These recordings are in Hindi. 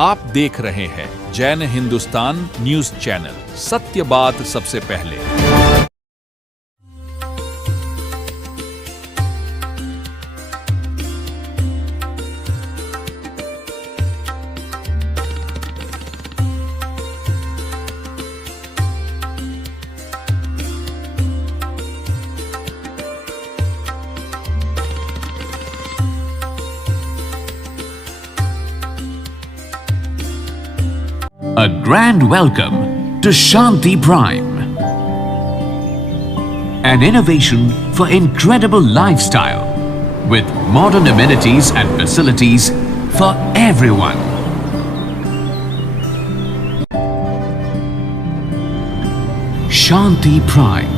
आप देख रहे हैं जैन हिंदुस्तान न्यूज चैनल, सत्य बात सबसे पहले। A grand welcome to Shanti Prime, an innovation for incredible lifestyle with modern amenities and facilities for everyone. Shanti Prime,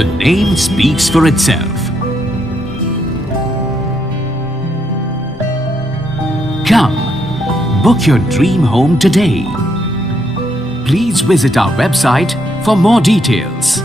the name speaks for itself. Come, book your dream home today. Please visit our website for more details.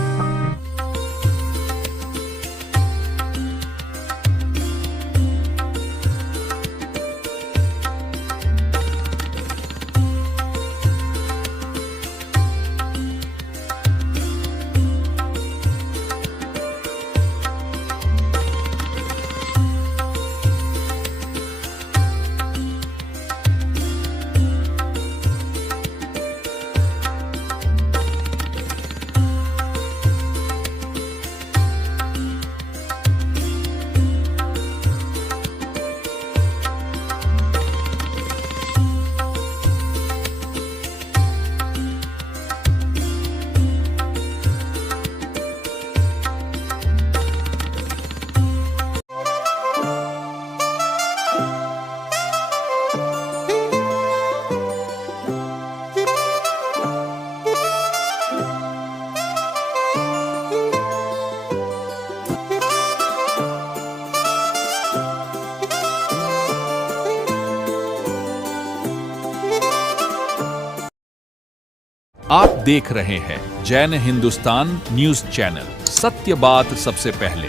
आप देख रहे हैं जैन हिंदुस्तान न्यूज चैनल, सत्य बात सबसे पहले।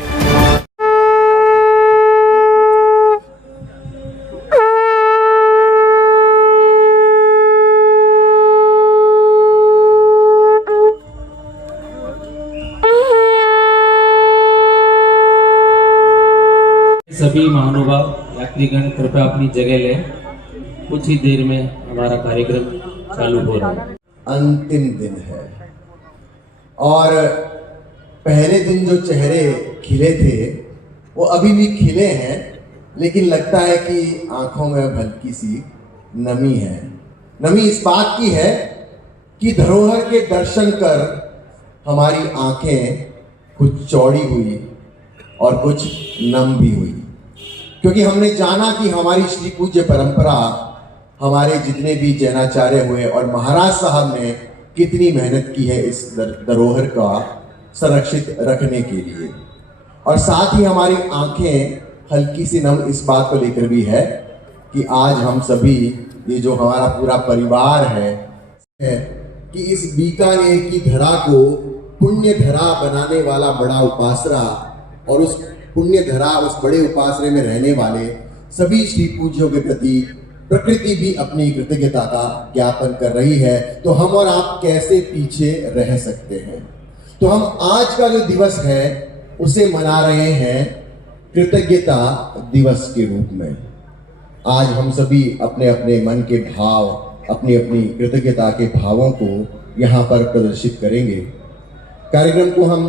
सभी महानुभाव यात्रीगण कृपया अपनी जगह लें। कुछ ही देर में हमारा कार्यक्रम चालू हो रहा है। अंतिम दिन है और पहले दिन जो चेहरे खिले थे वो अभी भी खिले हैं, लेकिन लगता है कि आंखों में हल्की सी नमी है। नमी इस बात की है कि धरोहर के दर्शन कर हमारी आंखें कुछ चौड़ी हुई और कुछ नम भी हुई, क्योंकि हमने जाना कि हमारी श्री पूज्य परंपरा, हमारे जितने भी जैनाचार्य हुए और महाराज साहब ने कितनी मेहनत की है इस धरोहर का संरक्षित रखने के लिए। और साथ ही हमारी आंखें हल्की सी नम इस बात को लेकर भी है कि आज हम सभी, ये जो हमारा पूरा परिवार है कि इस बीकानेर की धरा को पुण्य धरा बनाने वाला बड़ा उपासरा और उस पुण्य धरा, उस बड़े उपासरे में रहने वाले सभी श्री पूज्यों के प्रति प्रकृति भी अपनी कृतज्ञता का ज्ञापन कर रही है। तो हम और आप कैसे पीछे रह सकते हैं? तो हम आज का जो दिवस है उसे मना रहे हैं कृतज्ञता दिवस के रूप में। आज हम सभी अपने अपने मन के भाव, अपनी अपनी कृतज्ञता के भावों को यहाँ पर प्रदर्शित करेंगे। कार्यक्रम को हम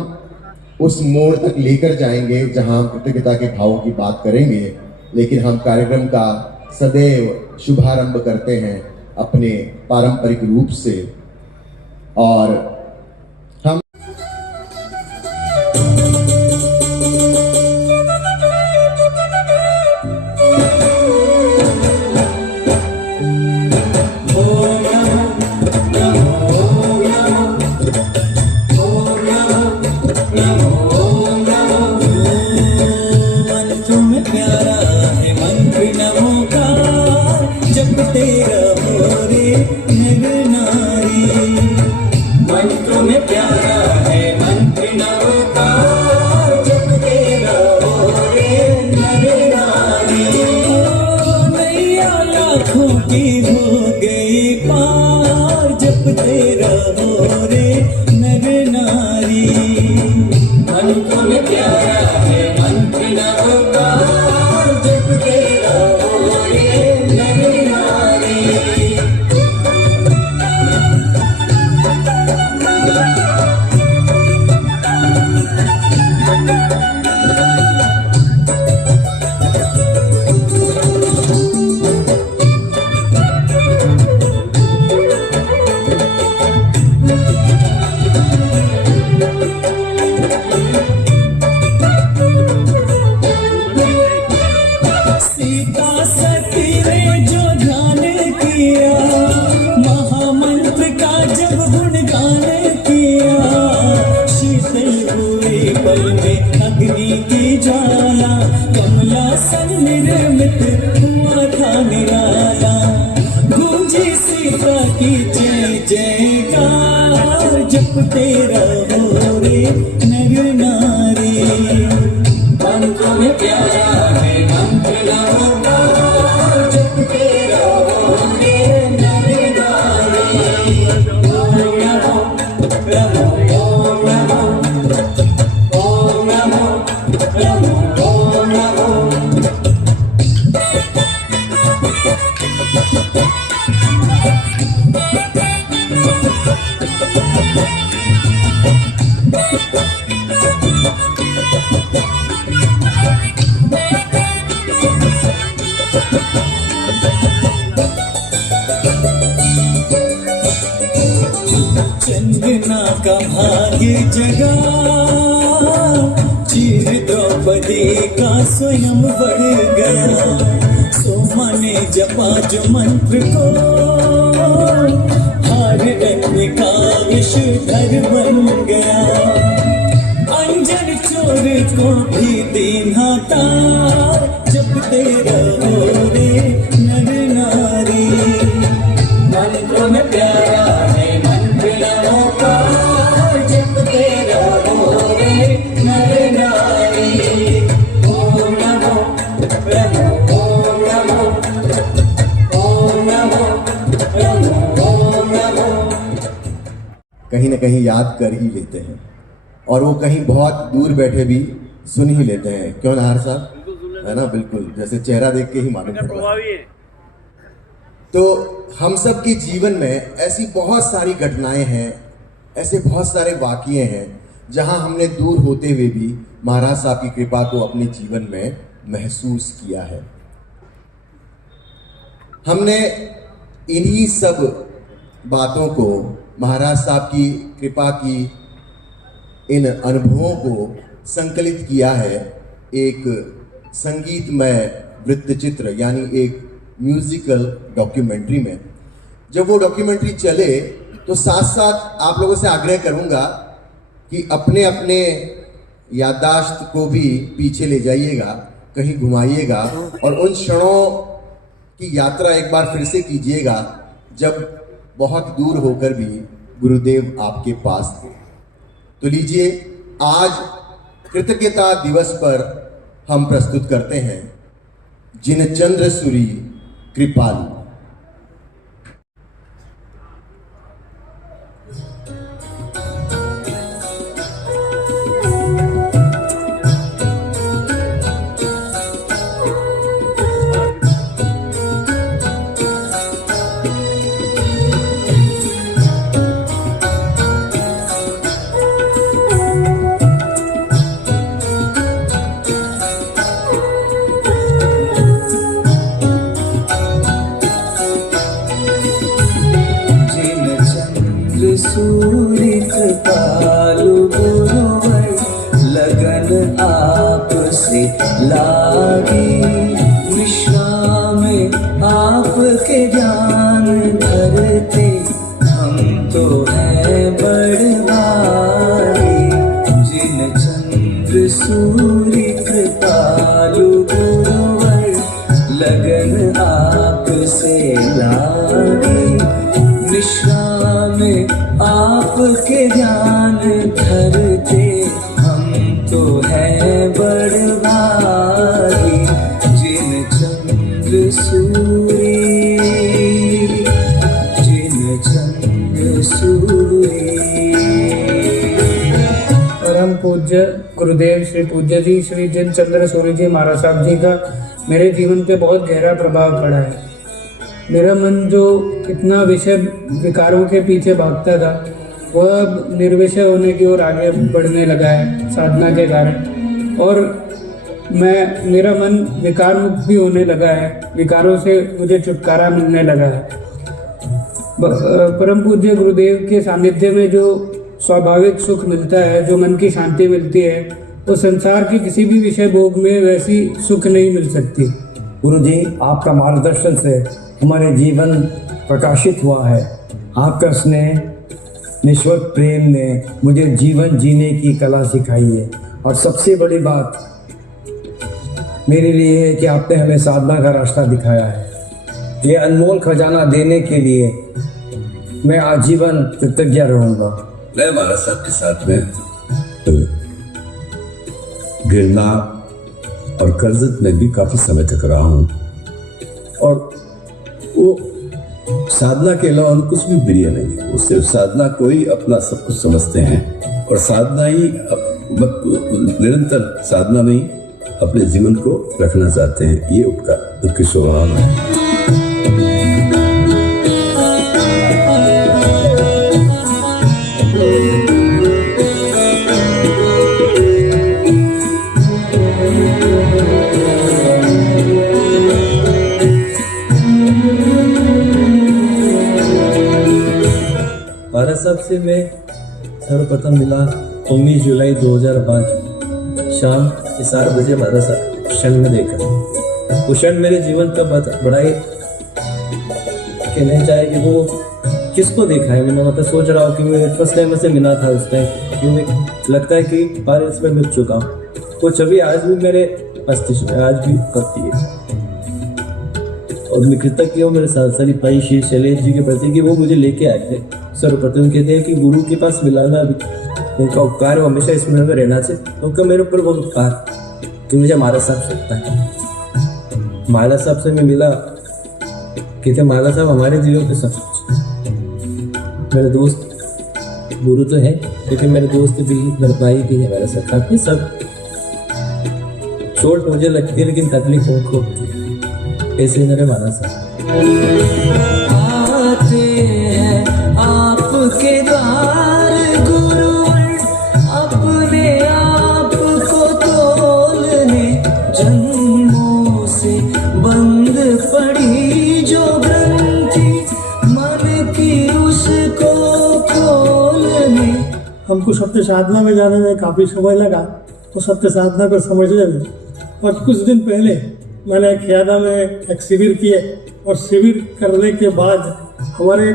उस मोड़ तक लेकर जाएंगे जहाँ हम कृतज्ञता के भावों की बात करेंगे, लेकिन हम कार्यक्रम का सदैव शुभारंभ करते हैं अपने पारंपरिक रूप से। और हम तेरा मोरे नर नारी लाखों की हो गई पार जपते रहो रे नर नारी। मन को में प्यारा है मंत्र नवकार जपते रहो रे नर नारी। सीता सती ने जो ध्यान किया महामंत्र का जब गुणगान किया शीतल हुए पल में अग्नि की ज्वाला कमला सन निर्मित हुआ था निराला। गूंजी सीता की जय जयकार जपते रहो रे नर नारी। मंत्र में प्यारा है मंत्र नवकार जपते रहो रे नर नारी। ओम नमो नमो ओम नमो ओम नमो नमो ओम नमो। चंदना का भाग्य जगा चीर द्रौपदी का स्वयं बढ़ गया। सोमा ने जपा जो मंत्र को हार रत्न का विषधर बन गया। अंजन चोर को भी दीना तार जपते रहो रे नर नारी। मंत्र में प्यारा है मंत्र नवकार जपते रहो रे नर नारी। ओम नमो नमो ओम नमो ओम नमो नमो ओम नमो। कहीं ना कहीं याद कर ही लेते हैं और वो कहीं बहुत दूर बैठे भी सुन ही लेते हैं, क्यों नाहर साहब, है ना? बिल्कुल, जैसे चेहरा देख के ही मालूम पड़ रहा है। तो हम सब के जीवन में ऐसी बहुत सारी घटनाएं हैं, ऐसे बहुत सारे वाक़ये हैं जहां हमने दूर होते हुए भी महाराज साहब की कृपा को अपने जीवन में महसूस किया है। हमने इन्हीं सब बातों को, महाराज साहब की कृपा की इन अनुभवों को संकलित किया है एक संगीतमय वृत्तचित्र यानी एक म्यूजिकल डॉक्यूमेंट्री में। जब वो डॉक्यूमेंट्री चले तो साथ साथ आप लोगों से आग्रह करूंगा कि अपने अपने याददाश्त को भी पीछे ले जाइएगा, कहीं घुमाइएगा और उन क्षणों की यात्रा एक बार फिर से कीजिएगा जब बहुत दूर होकर भी गुरुदेव आपके पास थे। तो लीजिए, आज कृतज्ञता दिवस पर हम प्रस्तुत करते हैं जिनचंद्र सूरी कृपालु। सूर्य कृपालु गुरुवर लगन आप से लागी। विश्राम आपके ज्ञान धरते हम तो हैं बड़वारी। जिनचंद्र सूर्य कृपालु गुरुवर लगन आप से लागी। विश्राम आपके ध्यान धरते हम तो हैं बड़वारी। जिनचंद्र सूर्य परम पूज्य गुरुदेव श्री पूज्य जी श्री जिनचंद्र सूर्य जी महाराज साहब जी का मेरे जीवन पे बहुत गहरा प्रभाव पड़ा है। मेरा मन जो इतना विषय विकारों के पीछे भागता था वह अब निर्विषय होने की ओर आगे बढ़ने लगा है साधना के कारण, और मेरा मन विकार मुक्त भी होने लगा है, विकारों से मुझे छुटकारा मिलने लगा है। परम पूज्य गुरुदेव के सानिध्य में जो स्वाभाविक सुख मिलता है, जो मन की शांति मिलती है, वो संसार के किसी भी विषय भोग में वैसी सुख नहीं मिल सकती। गुरुजी, आपका मार्गदर्शन से हमारे जीवन प्रकाशित हुआ है। आपका स्नेह, निस्वार्थ प्रेम ने मुझे जीवन जीने की कला सिखाई है, और सबसे बड़ी बात मेरे लिए है कि आपने हमें साधना का रास्ता दिखाया है। ये अनमोल खजाना देने के लिए मैं आजीवन कृतज्ञ रहूँगा। मैं महाराज साहब के साथ में गिरना और कर्जत में भी काफी समय तक रहा हूँ, और वो साधना के अलावा उनको कुछ भी प्रिय नहीं है। वो सिर्फ साधना को ही अपना सब कुछ समझते हैं, और साधना ही निरंतर साधना में ही अपने जीवन को रखना चाहते हैं। ये उनकी स्वभाव है। महाराज साहब से मैं सर्वप्रथम मिला 19 जुलाई 2005 शाम 4 बजे महाराज साहब क्षण में देखा। वो क्षण मेरे जीवन का बड़ा ही कहना चाहे कि वो किसको देखा है। मैंने मतलब सोच रहा हूँ कि मैं फर्स्ट टाइम से मिला था उस टाइम, क्योंकि लगता है कि बार इसमें मिल चुका हूँ। वो छवि आज भी मेरे मस्तिष्क में आज भी करती है, और मैं कृतज्ञ हूँ मेरे सारी भाई श्री शैलेश जी के प्रति कि वो मुझे लेके आए थे। सर्वप्रथम कहते हैं कि गुरु के पास मिलाना भी उनका उपकार है, हमेशा स्मरण में रहना चाहिए। उनका मेरे ऊपर बहुत उपकार कि मुझे महाराज साहब से लगता है। महाराज साहब से मैं मिला, कहते महाराज साहब हमारे जीवन के सब मेरे दोस्त गुरु तो है, लेकिन मेरे दोस्त भी, मेरे भाई भी है, मेरा सखा भी, सब चोट मुझे लगती है लेकिन तकलीफ उनको होती है। ऐसे मेरे महाराज साहब आते हैं आपके द्वार गुरुवर, अपने आप को तोलने, जन्मों से बंद पड़ी जो ग्रंथि मन की उसको खोलने। हमको सत्य साधना में जाने में काफ़ी समय लगा, तो सत्य साधना को समझने में। और कुछ दिन पहले मैंने खेदा में एक शिविर किए, और शिविर करने के बाद हमारे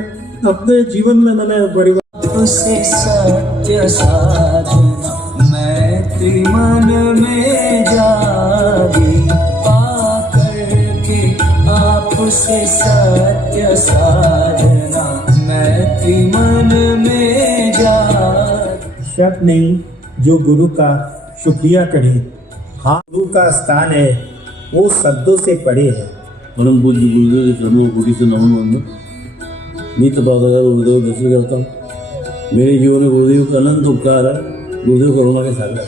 अपने जीवन में मैंने बड़ी से सत्य साधना मैत्री मन में जागी, पाकर के आपसे सत्य साधना मैत्री मन में जागी। शक नहीं जो गुरु का शुक्रिया करे। हाँ, गुरु का स्थान है वो शब्दों से परे है। परम पूज्य गुरुदेव के चरणों कोटि से नमन वंदन। नित्य प्रातः गुरुदेव दर्शन करता हूँ। मेरे जीवन में गुरुदेव का अनंत उपकार है। गुरुदेव करुणा के सागर।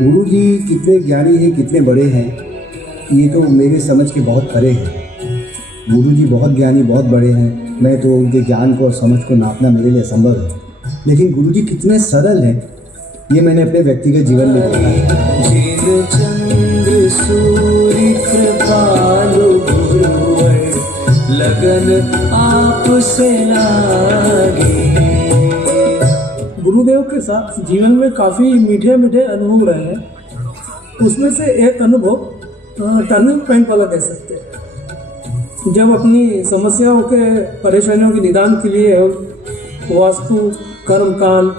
गुरु जी कितने ज्ञानी हैं, कितने बड़े हैं, ये तो मेरे समझ के बहुत परे हैं। गुरु जी बहुत ज्ञानी, बहुत बड़े हैं। मैं तो उनके ज्ञान को और समझ को नापना मेरे लिए असंभव है, लेकिन गुरु जी कितने सरल हैं, ये मैंने अपने व्यक्तिगत जीवन में देखा है। चंद्र सूर्य कृपालु गुरुवर, लगन आपसे लागे। गुरुदेव के साथ जीवन में काफ़ी मीठे मीठे अनुभव रहे हैं। उसमें से एक अनुभव टर्निंग पॉइंट वाला कह सकते हैं। जब अपनी समस्याओं के, परेशानियों के निदान के लिए वास्तु, कर्मकांड,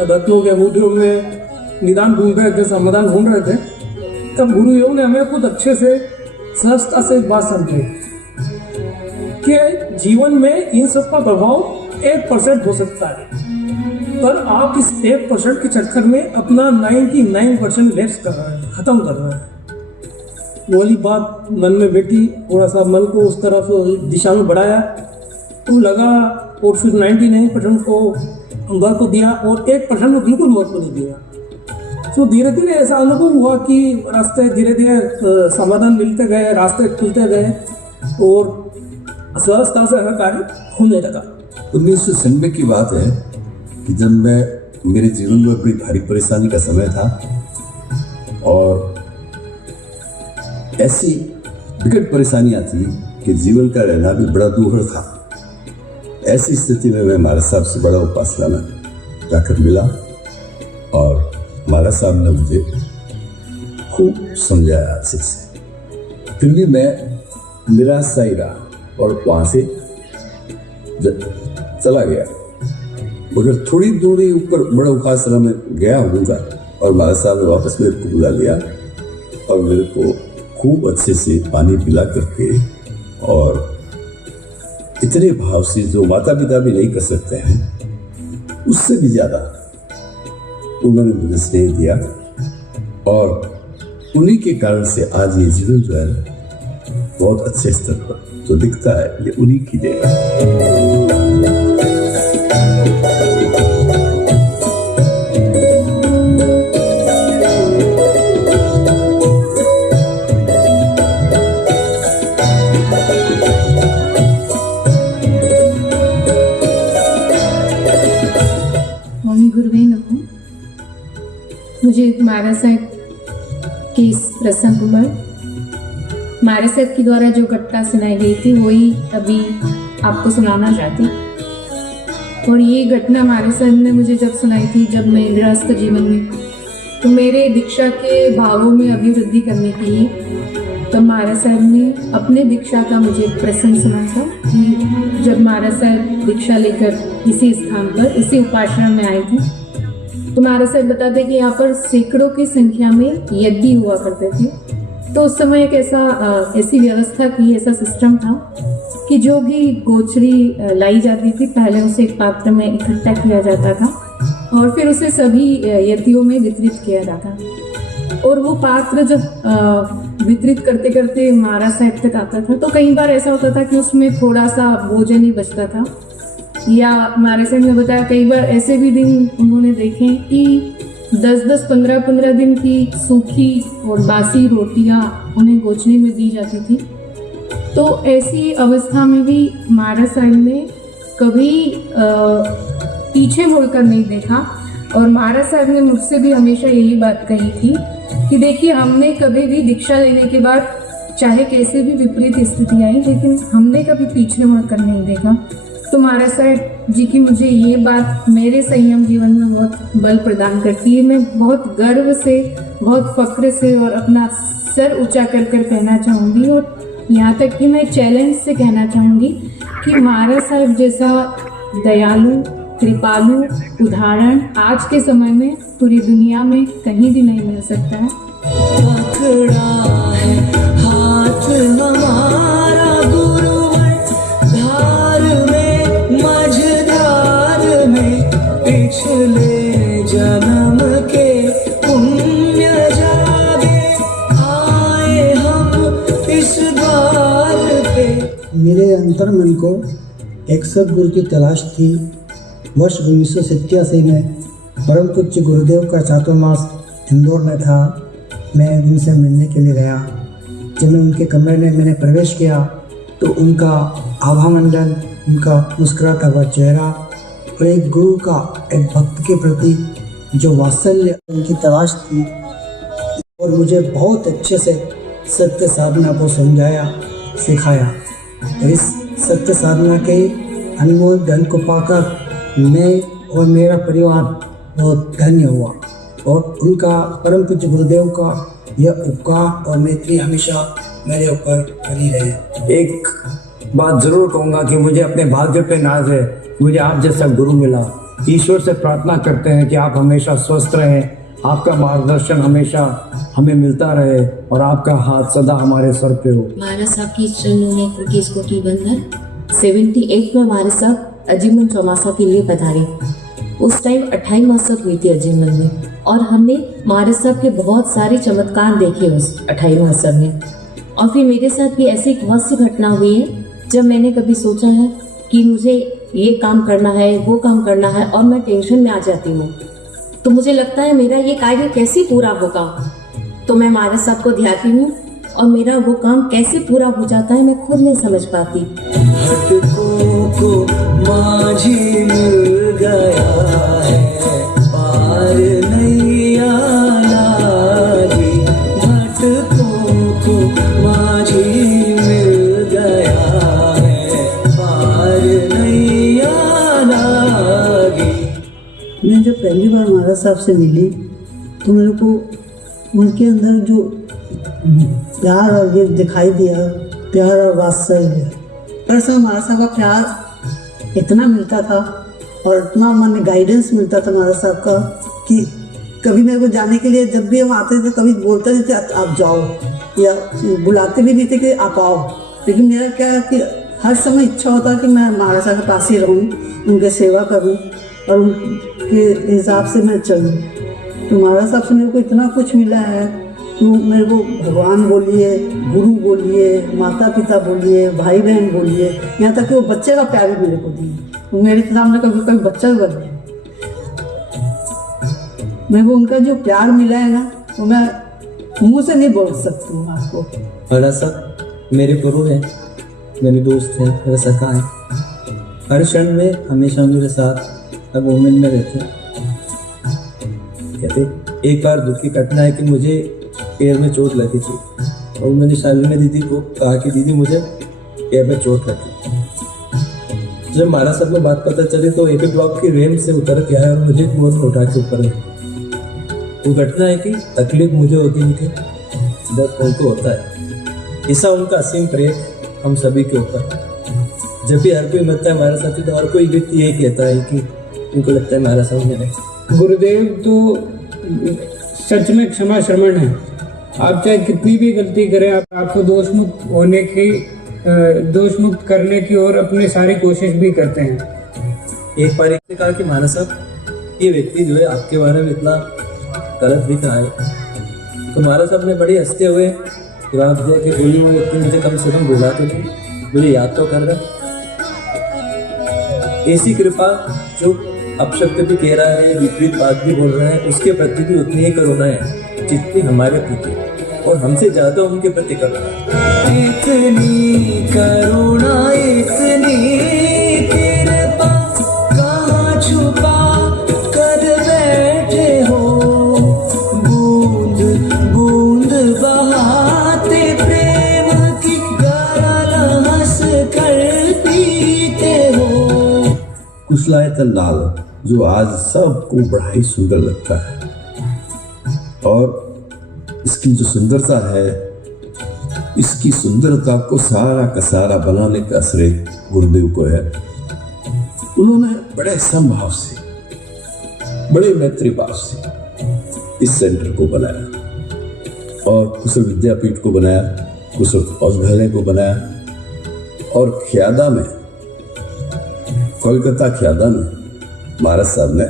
अध्यात्मों के अनुभव में निदान ढूंढ रहे थे, समाधान ढूंढ रहे थे, तब गुरुदेव ने हमें खुद अच्छे से सहजता से एक बात समझाई कि जीवन में इन सब का प्रभाव 1% हो सकता है, पर आप इस 1% के चक्कर में अपना 99% लेस कर रहे हैं, खत्म कर रहे हैं। वाली बात मन में बैठी, थोड़ा सा मन को उस तरफ दिशा में बढ़ाया, तो लगा और फिर 99% को वर्क को दिया और 1% को बिल्कुल वर्क को नहीं दिया। तो धीरे धीरे ऐसा अनुभव हुआ कि रास्ते धीरे धीरे समाधान मिलते गए, रास्ते खुलते गए और सहजता से हर कार्य होने लगा। 1990 की बात है कि जब मेरे जीवन में बड़ी भारी परेशानी का समय था और ऐसी विकट परेशानियां थी कि जीवन का रहना भी बड़ा दूभर था। ऐसी स्थिति में मैं महाराज साहब से बड़ा उपासना में जाकर मिला और महाराज साहब ने मुझे खूब समझाया अच्छे से। फिर भी मैं निराश सा ही रहा और वहां से चला गया। मगर थोड़ी दूरी ऊपर बड़ा उपासना में गया होगा और महाराज साहब ने वापस मेरे को बुला लिया और मेरे को खूब अच्छे से पानी पिला करके और इतने भाव से जो माता पिता भी नहीं कर सकते हैं उससे भी ज्यादा उन्होंने मुझे स्नेह दिया और उन्हीं के कारण से आज ये जीवन जो है बहुत अच्छे स्तर पर जो दिखता है ये उन्हीं की देन है। मुझे महाराज साहब के इस प्रसंग पर महाराज साहब के द्वारा जो घटना सुनाई गई थी वही अभी आपको सुनाना चाहती। और ये घटना महाराज साहब ने मुझे जब सुनाई थी जब मैं गृहस्थ जीवन में तो मेरे दीक्षा के भावों में अभिवृद्धि करने के लिए तब महाराज साहब ने अपने दीक्षा का मुझे प्रसंग सुना था कि जब महाराज साहब दीक्षा लेकर इसी स्थान पर इसी उपासना में आए थे तो महाराज साहब बताते कि यहाँ पर सैकड़ों की संख्या में यज्ञ हुआ करते थे। तो उस समय एक ऐसी व्यवस्था की, ऐसा सिस्टम था कि जो भी गोचरी लाई जाती थी पहले उसे एक पात्र में इकट्ठा किया जाता था और फिर उसे सभी यज्ञों में वितरित किया जाता। और वो पात्र जब वितरित करते करते महाराज साहब तक आता था तो कई बार ऐसा होता था कि उसमें थोड़ा सा भोजन ही बचता था, या हमारे साहब ने बताया कई बार ऐसे भी दिन उन्होंने देखे कि 10-10, 15-15 दिन की सूखी और बासी रोटियां उन्हें गोचनी में दी जाती थी। तो ऐसी अवस्था में भी महाराज साहब ने कभी पीछे मुड़कर नहीं देखा और महाराज साहब ने मुझसे भी हमेशा यही बात कही थी कि देखिए हमने कभी भी दीक्षा लेने के बाद चाहे कैसे भी विपरीत स्थिति आई लेकिन हमने कभी पीछे मुड़कर नहीं देखा। तो महाराज साहब जी की मुझे ये बात मेरे संयम जीवन में बहुत बल प्रदान करती है। मैं बहुत गर्व से, बहुत फक्र से और अपना सर ऊंचा कर कर कहना चाहूँगी और यहाँ तक कि मैं चैलेंज से कहना चाहूँगी कि महाराज साहब जैसा दयालु, कृपालु उदाहरण आज के समय में पूरी दुनिया में कहीं भी नहीं मिल सकता है। पकड़ा है हाथ हमारा गुरुवर धार में मझधार में पिछले जन्म के पुण्य जागे आए हम इस द्वार पे। मेरे अंतर्मन को एक सद्गुरु की तलाश थी। वर्ष 1987 में परम पूज्य गुरुदेव का चातुर्मास इंदौर में था। मैं उनसे मिलने के लिए गया। जब मैं उनके कमरे में मैंने प्रवेश किया तो उनका आभा मंडल, उनका मुस्कुराता हुआ चेहरा और एक गुरु का, एक भक्त के प्रति जो वात्सल्य उनकी तलाश थी और मुझे बहुत अच्छे से सत्य साधना को समझाया, सिखाया। और इस सत्य साधना के अनमोल धन को पाकर मैं और मेरा परिवार बहुत धन्य हुआ और उनका परम पूज्य गुरुदेव का यह उपकार और मैत्री हमेशा मेरे ऊपर बनी रहे। एक बात जरूर कहूँगा कि मुझे अपने भाग्य पे नाज है, मुझे आप जैसा गुरु मिला। ईश्वर से प्रार्थना करते हैं कि आप हमेशा स्वस्थ रहें, आपका मार्गदर्शन हमेशा हमें मिलता रहे और आपका हाथ सदा हमारे सर पे हो। महाराज साहब की चरणों में कोटि बंधन। 78 में महाराज साहब अजीमन चौमासा के लिए पधारे। उस टाइम 28 महोत्सव हुई थी अजीमन में और हमने महाराज साहब के बहुत सारे चमत्कार देखे उस 28 महोत्सव में। और फिर मेरे साथ भी ऐसी बहुत सी घटना हुई है जब मैंने कभी सोचा है कि मुझे ये काम करना है, वो काम करना है, और मैं टेंशन में आ जाती हूँ। तो मुझे लगता है मेरा ये कार्य कैसे पूरा होगा। तो मैं महाराज साहब को ध्याती हूँ और मेरा वो काम कैसे पूरा हो जाता है मैं खुद नहीं समझ पाती। भटकों को माझी मिल गया है, पार नैया लागी। भटकों को माझी मिल गया है, पार नैया लागी। मैं जब पहली बार महाराज साहब से मिली तो मेरे को उनके अंदर जो प्यार और ये दिखाई दिया, प्यार और वात्सल्य। दरअसल महाराज साहब का प्यार इतना मिलता था और इतना मन गाइडेंस मिलता था महाराज साहब का कि कभी मेरे को जाने के लिए जब भी हम आते थे कभी बोलते नहीं थे आप जाओ, या बुलाते भी नहीं थे कि आप आओ। लेकिन मेरा क्या है कि हर समय इच्छा होता कि मैं महाराज साहब के पास ही रहूँ, उनकी सेवा करूँ और उनके हिसाब से मैं चलूँ। तो महाराज साहब से मेरे को इतना कुछ मिला है। तो मेरे को भगवान बोलिए, गुरु बोलिए, माता पिता बोलिए, भाई बहन बोलिए, यहाँ तक कि वो बच्चे का प्यार भी मेरे को दिए। तो मेरे सामने कभी कभी बच्चा भी बन गया। मेरे को उनका जो प्यार मिला है ना वो मैं मुँह से नहीं बोल सकती हूँ आपको। महाराज साहब मेरे गुरु हैं, मेरे दोस्त हैं, मेरा सखा है। हर क्षण में हमेशा मेरे साथ अब मोमेंट में रहते हैं। कहते एक बार दुख की घटना है कि मुझे पैर में चोट लगी थी और मैंने शालिनी दीदी को कहा कि दीदी मुझे पैर में चोट लगी। जब महाराज साहब में बात पता चली तो एपी ब्लॉक की रेम से उतर के आया और मुझे गोद में उठा के ऊपर गए। वो घटना है कि तकलीफ मुझे होती है कि दर्द उनको होता है। ऐसा उनका असीम प्रेम हम सभी के ऊपर। जब भी हर कोई मिलता है महाराज साहब से तो हर कोई व्यक्ति यही कहता है कि उनको लगता है महाराज साहब मेरे। गुरुदेव तो सच में क्षमा श्रमण है। आप चाहे कितनी भी गलती करें, आपको दोषमुक्त होने की, दोषमुक्त करने की और अपनी सारी कोशिश भी करते हैं। एक बार एक ने कहा कि महाराज साहब ये व्यक्ति जो है आपके बारे में इतना गलत भी कहा है। तो महाराज साहब ने बड़े हंसते हुए जवाब दिया कि बोली वो व्यक्ति मुझे कम से कम बुला तो नहीं, मुझे याद तो कर रहा। ऐसी कृपा जो अपशब्द भी कह रहा है, विपरीत बात भी बोल रहा है, उसके प्रति भी उतनी ही करुणा है जितनी हमारे प्रति, और हमसे ज्यादा उनके प्रति करुणा। इतनी करुणा इतनी कृपा कहाँ छुपा कर बैठे हो, बूंद बूंद बहाते प्रेम की गाल हंस कर पीते हो। कुशलायतन लाल जो आज सबको बड़ा ही सुंदर लगता है, और इसकी जो सुंदरता है, इसकी सुंदरता को सारा का सारा बनाने का श्रेय गुरुदेव को है। उन्होंने बड़े समभाव से, बड़े मैत्री भाव से इस सेंटर को बनाया और कुशल विद्यापीठ को बनाया, कुशल औषधालय को बनाया, और ख्यादा में, कोलकाता ख्यादा में महाराज साहब ने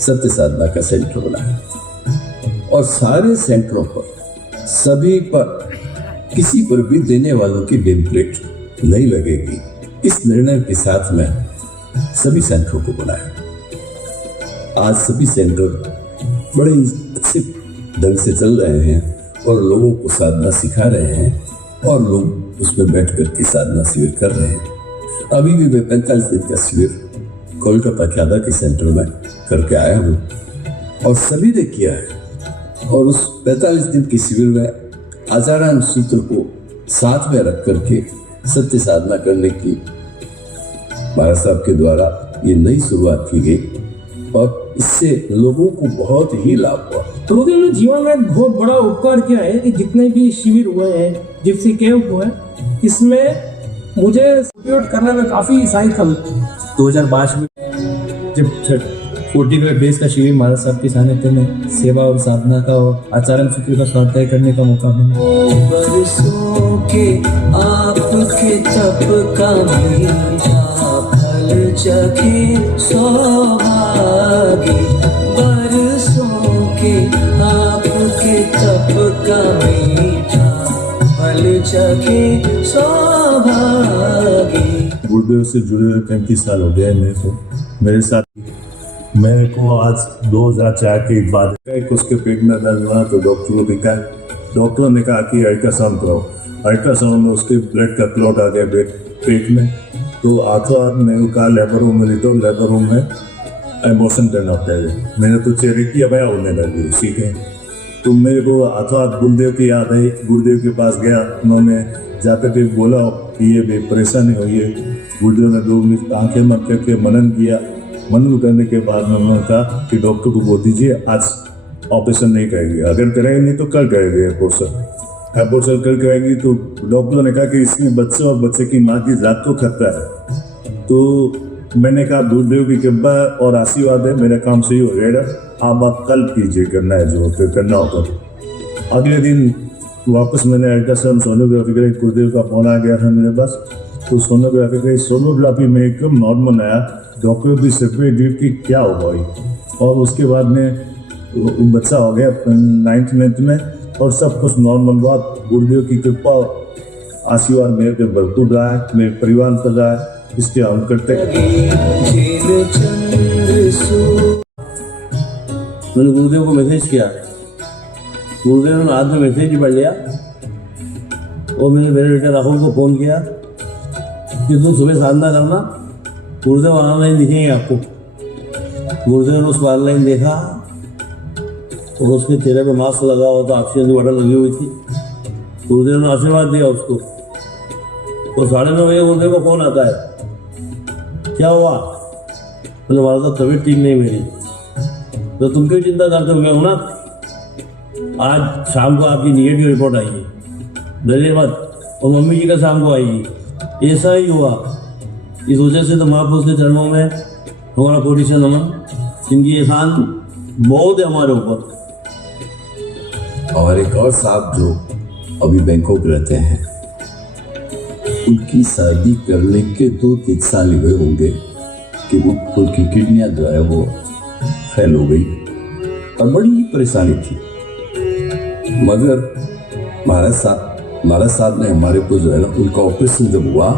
सत्य साधना का सेंटर बनाया। और सारे सेंटरों पर, सभी पर, किसी पर भी देने वालों की नेम प्लेट नहीं लगेगी, इस निर्णय के साथ में सभी सेंटरों को बनाया। आज सभी सेंटर बड़े अच्छे ढंग से चल रहे हैं और लोगों को साधना सिखा रहे हैं और लोग उसमें बैठ कर के साधना शिविर कर रहे हैं। अभी भी मैं 45 दिन का शिविर कोलकाता ख्यादा के सेंटर में करके आया हूँ और सभी ने किया है। और उस 45 दिन के शिविर में आचार्य सूत्र को साथ में रख करके सत्य साधना करने की महाराज साहब के द्वारा ये नई शुरुआत की गई और इससे लोगों को बहुत ही लाभ हुआ। तो उन्होंने जीवन में बहुत बड़ा उपकार किया है कि जितने भी शिविर हुए हैं, जिप्सी कैंप हुए, इसमें मुझे सपोर्ट करने में काफी सहायता हुई। 2005 में जब 45 डेज का शिविर महाराज साहब के सानिध्य में सेवा और साधना का और आचरण सूत्र का स्वाध्याय करने का मौका मिला। बरसों के आपके तप का मीठा फल चखे सौभागी, बरसों के आपके तप का मीठा फल चखे सौभागी। गुरुदेव से जुड़े हुए 35 साल हो गए मेरे को। मेरे साथ मेरे को आज 2004 के बाद एक उसके पेट में दर्द हुआ तो डॉक्टर को दिखाया। डॉक्टर ने कहा कि अल्ट्रासाउंड कराओ। अल्ट्रासाउंड में उसके ब्लड का क्लॉट आ गया पेट में। तो आखिर मेरे को कहा लेबर रूम में लेटो, लेबर रूम में एबॉर्शन करना पड़ेगा। मैंने तो चेहरे की अभया होने लगी उसी के। तो मेरे को हाथों गुरुदेव की याद आई। गुरुदेव के पास गया, उन्होंने जाकर के बोला कि ये भी परेशानी हुई है। गुरुदेव ने 2 मिनट आंखें बंद करके मनन किया। मनन करने के बाद में उन्होंने कहा कि डॉक्टर को बोल दीजिए आज ऑपरेशन नहीं करेंगे, अगर करेंगे नहीं तो कल करेंगे एबॉर्शन कल करेंगी। तो डॉक्टर ने कहा कि इसमें बच्चे और बच्चे की माँ की जात को खतरा है। तो मैंने कहा गुरुदेव की कृपा और आशीर्वाद है, मेरा काम सही हो जाएगा, आप कल कीजिए, करना है जो करना होगा। अगले दिन वापस मैंने अल्ट्रासाउंड सोनोग्राफी कराई। गुरुदेव का फोन आ गया था मेरे पास। तो सोनोग्राफी कराई। सोनोग्राफी में एकदम नॉर्मल आया। डॉक्टर भी सेपरेट की क्या हो गई। और उसके बाद में बच्चा हो गया 9th मंथ में और सब कुछ नॉर्मल हुआ। गुरुदेव की कृपा आशीर्वाद मेरे पे भरपूर रहा है, मेरे परिवार पर रहा है, इसके हम करते हैं। मैंने गुरुदेव को मैसेज किया। गुरुदेव ने आज में मैसेज ही पढ़ लिया और मैंने मेरे बेटे राहुल को फ़ोन किया कि तुम सुबह साधना करना, गुरुदेव ऑनलाइन दिखेंगे आपको। गुरुदेव ने उसको ऑनलाइन देखा और उसके चेहरे पे मास्क लगा हुआ था, ऑक्सीजन की बॉटल लगी हुई थी। गुरुदेव ने आशीर्वाद दिया उसको। तो 9:30 बजे गुरुदेव को फ़ोन आता है, क्या हुआ? मतलब हमारा तबीयत ठीक नहीं मेरी। तो तुम क्यों चिंता करते हो? मैं ना आज शाम को आपकी निगेटिव रिपोर्ट आएगी, डरिए मत। और मम्मी जी का शाम को आएगी। ऐसा ही हुआ। इस वजह से तो महापुरुष के चरणों में हमारा पोजीशन नमन। इनकी एहसान बहुत है हमारे ऊपर। और एक और साहब जो अभी बैंकॉक रहते हैं, उनकी शादी करने के 2-3 साल हुए होंगे कि उनकी किडनियां जो है वो फेल हो गई और बड़ी परेशानी थी। मगर महाराज साहब ने हमारे को जो है ना, उनका ऑपरेशन जब हुआ,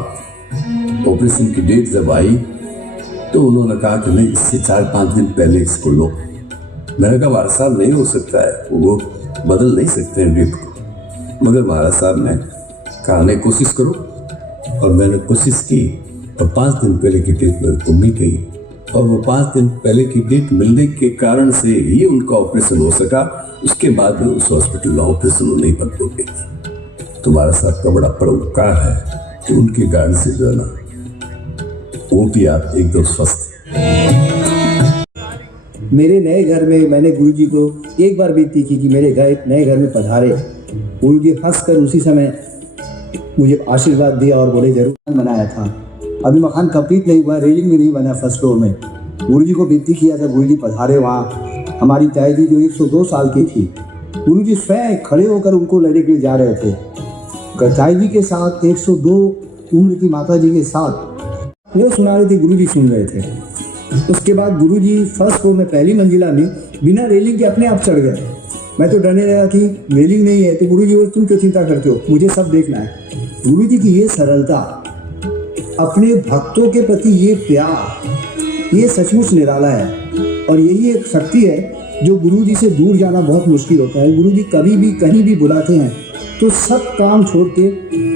ऑपरेशन की डेट जब आई तो उन्होंने कहा कि नहीं, इससे 4-5 दिन पहले इसको लो। मैंने कहा महाराज साहब नहीं हो सकता है, वो बदल नहीं सकते हैं डेट को। मगर महाराज साहब ने कहा नहीं, कोशिश करो। और मैंने कोशिश की और 5 दिन पहले की डेट मेरे को मिल गई। और वो 5 दिन पहले की डेट मिलने के कारण से ही उनका ऑपरेशन हो सका। उसके बाद में उस हॉस्पिटल में ऑपरेशन नहीं बंद हो गई। तुम्हारा साहब का बड़ा परोपकार है कि उनके गार्ड से जो है ना, वो भी आप एकदम स्वस्थ। मेरे नए घर में मैंने गुरुजी को एक बार विनती की कि मेरे नए घर में पधारे। गुरुजी हंसकर उसी समय मुझे आशीर्वाद दिया और बोले जरूर बनाया था। अभी मकान कंप्लीट नहीं हुआ, रेलिंग भी नहीं बना फर्स्ट फ्लोर में। गुरुजी को विनती किया था, गुरुजी पधारे वहाँ। हमारी ताई जी जो 102 साल की थी, गुरुजी स्वयं खड़े होकर उनको लेने के लिए जा रहे थे। ताई जी के साथ 102 उम्र की माता जी के साथ वो सुना रहे थे, गुरुजी सुन रहे थे। उसके बाद गुरुजी फर्स्ट फ्लोर में पहली मंजिला में बिना रेलिंग के अपने आप चढ़ गए। मैं तो डरने लगा कि रेलिंग नहीं है। तो गुरुजी बोले तुम क्यों चिंता करते हो, मुझे सब देखना है। गुरुजी की ये सरलता, अपने भक्तों के प्रति ये प्यार, ये सचमुच निराला है। और यही एक शक्ति है जो गुरुजी से दूर जाना बहुत मुश्किल होता है। गुरुजी कभी भी कहीं भी बुलाते हैं तो सब काम छोड़ के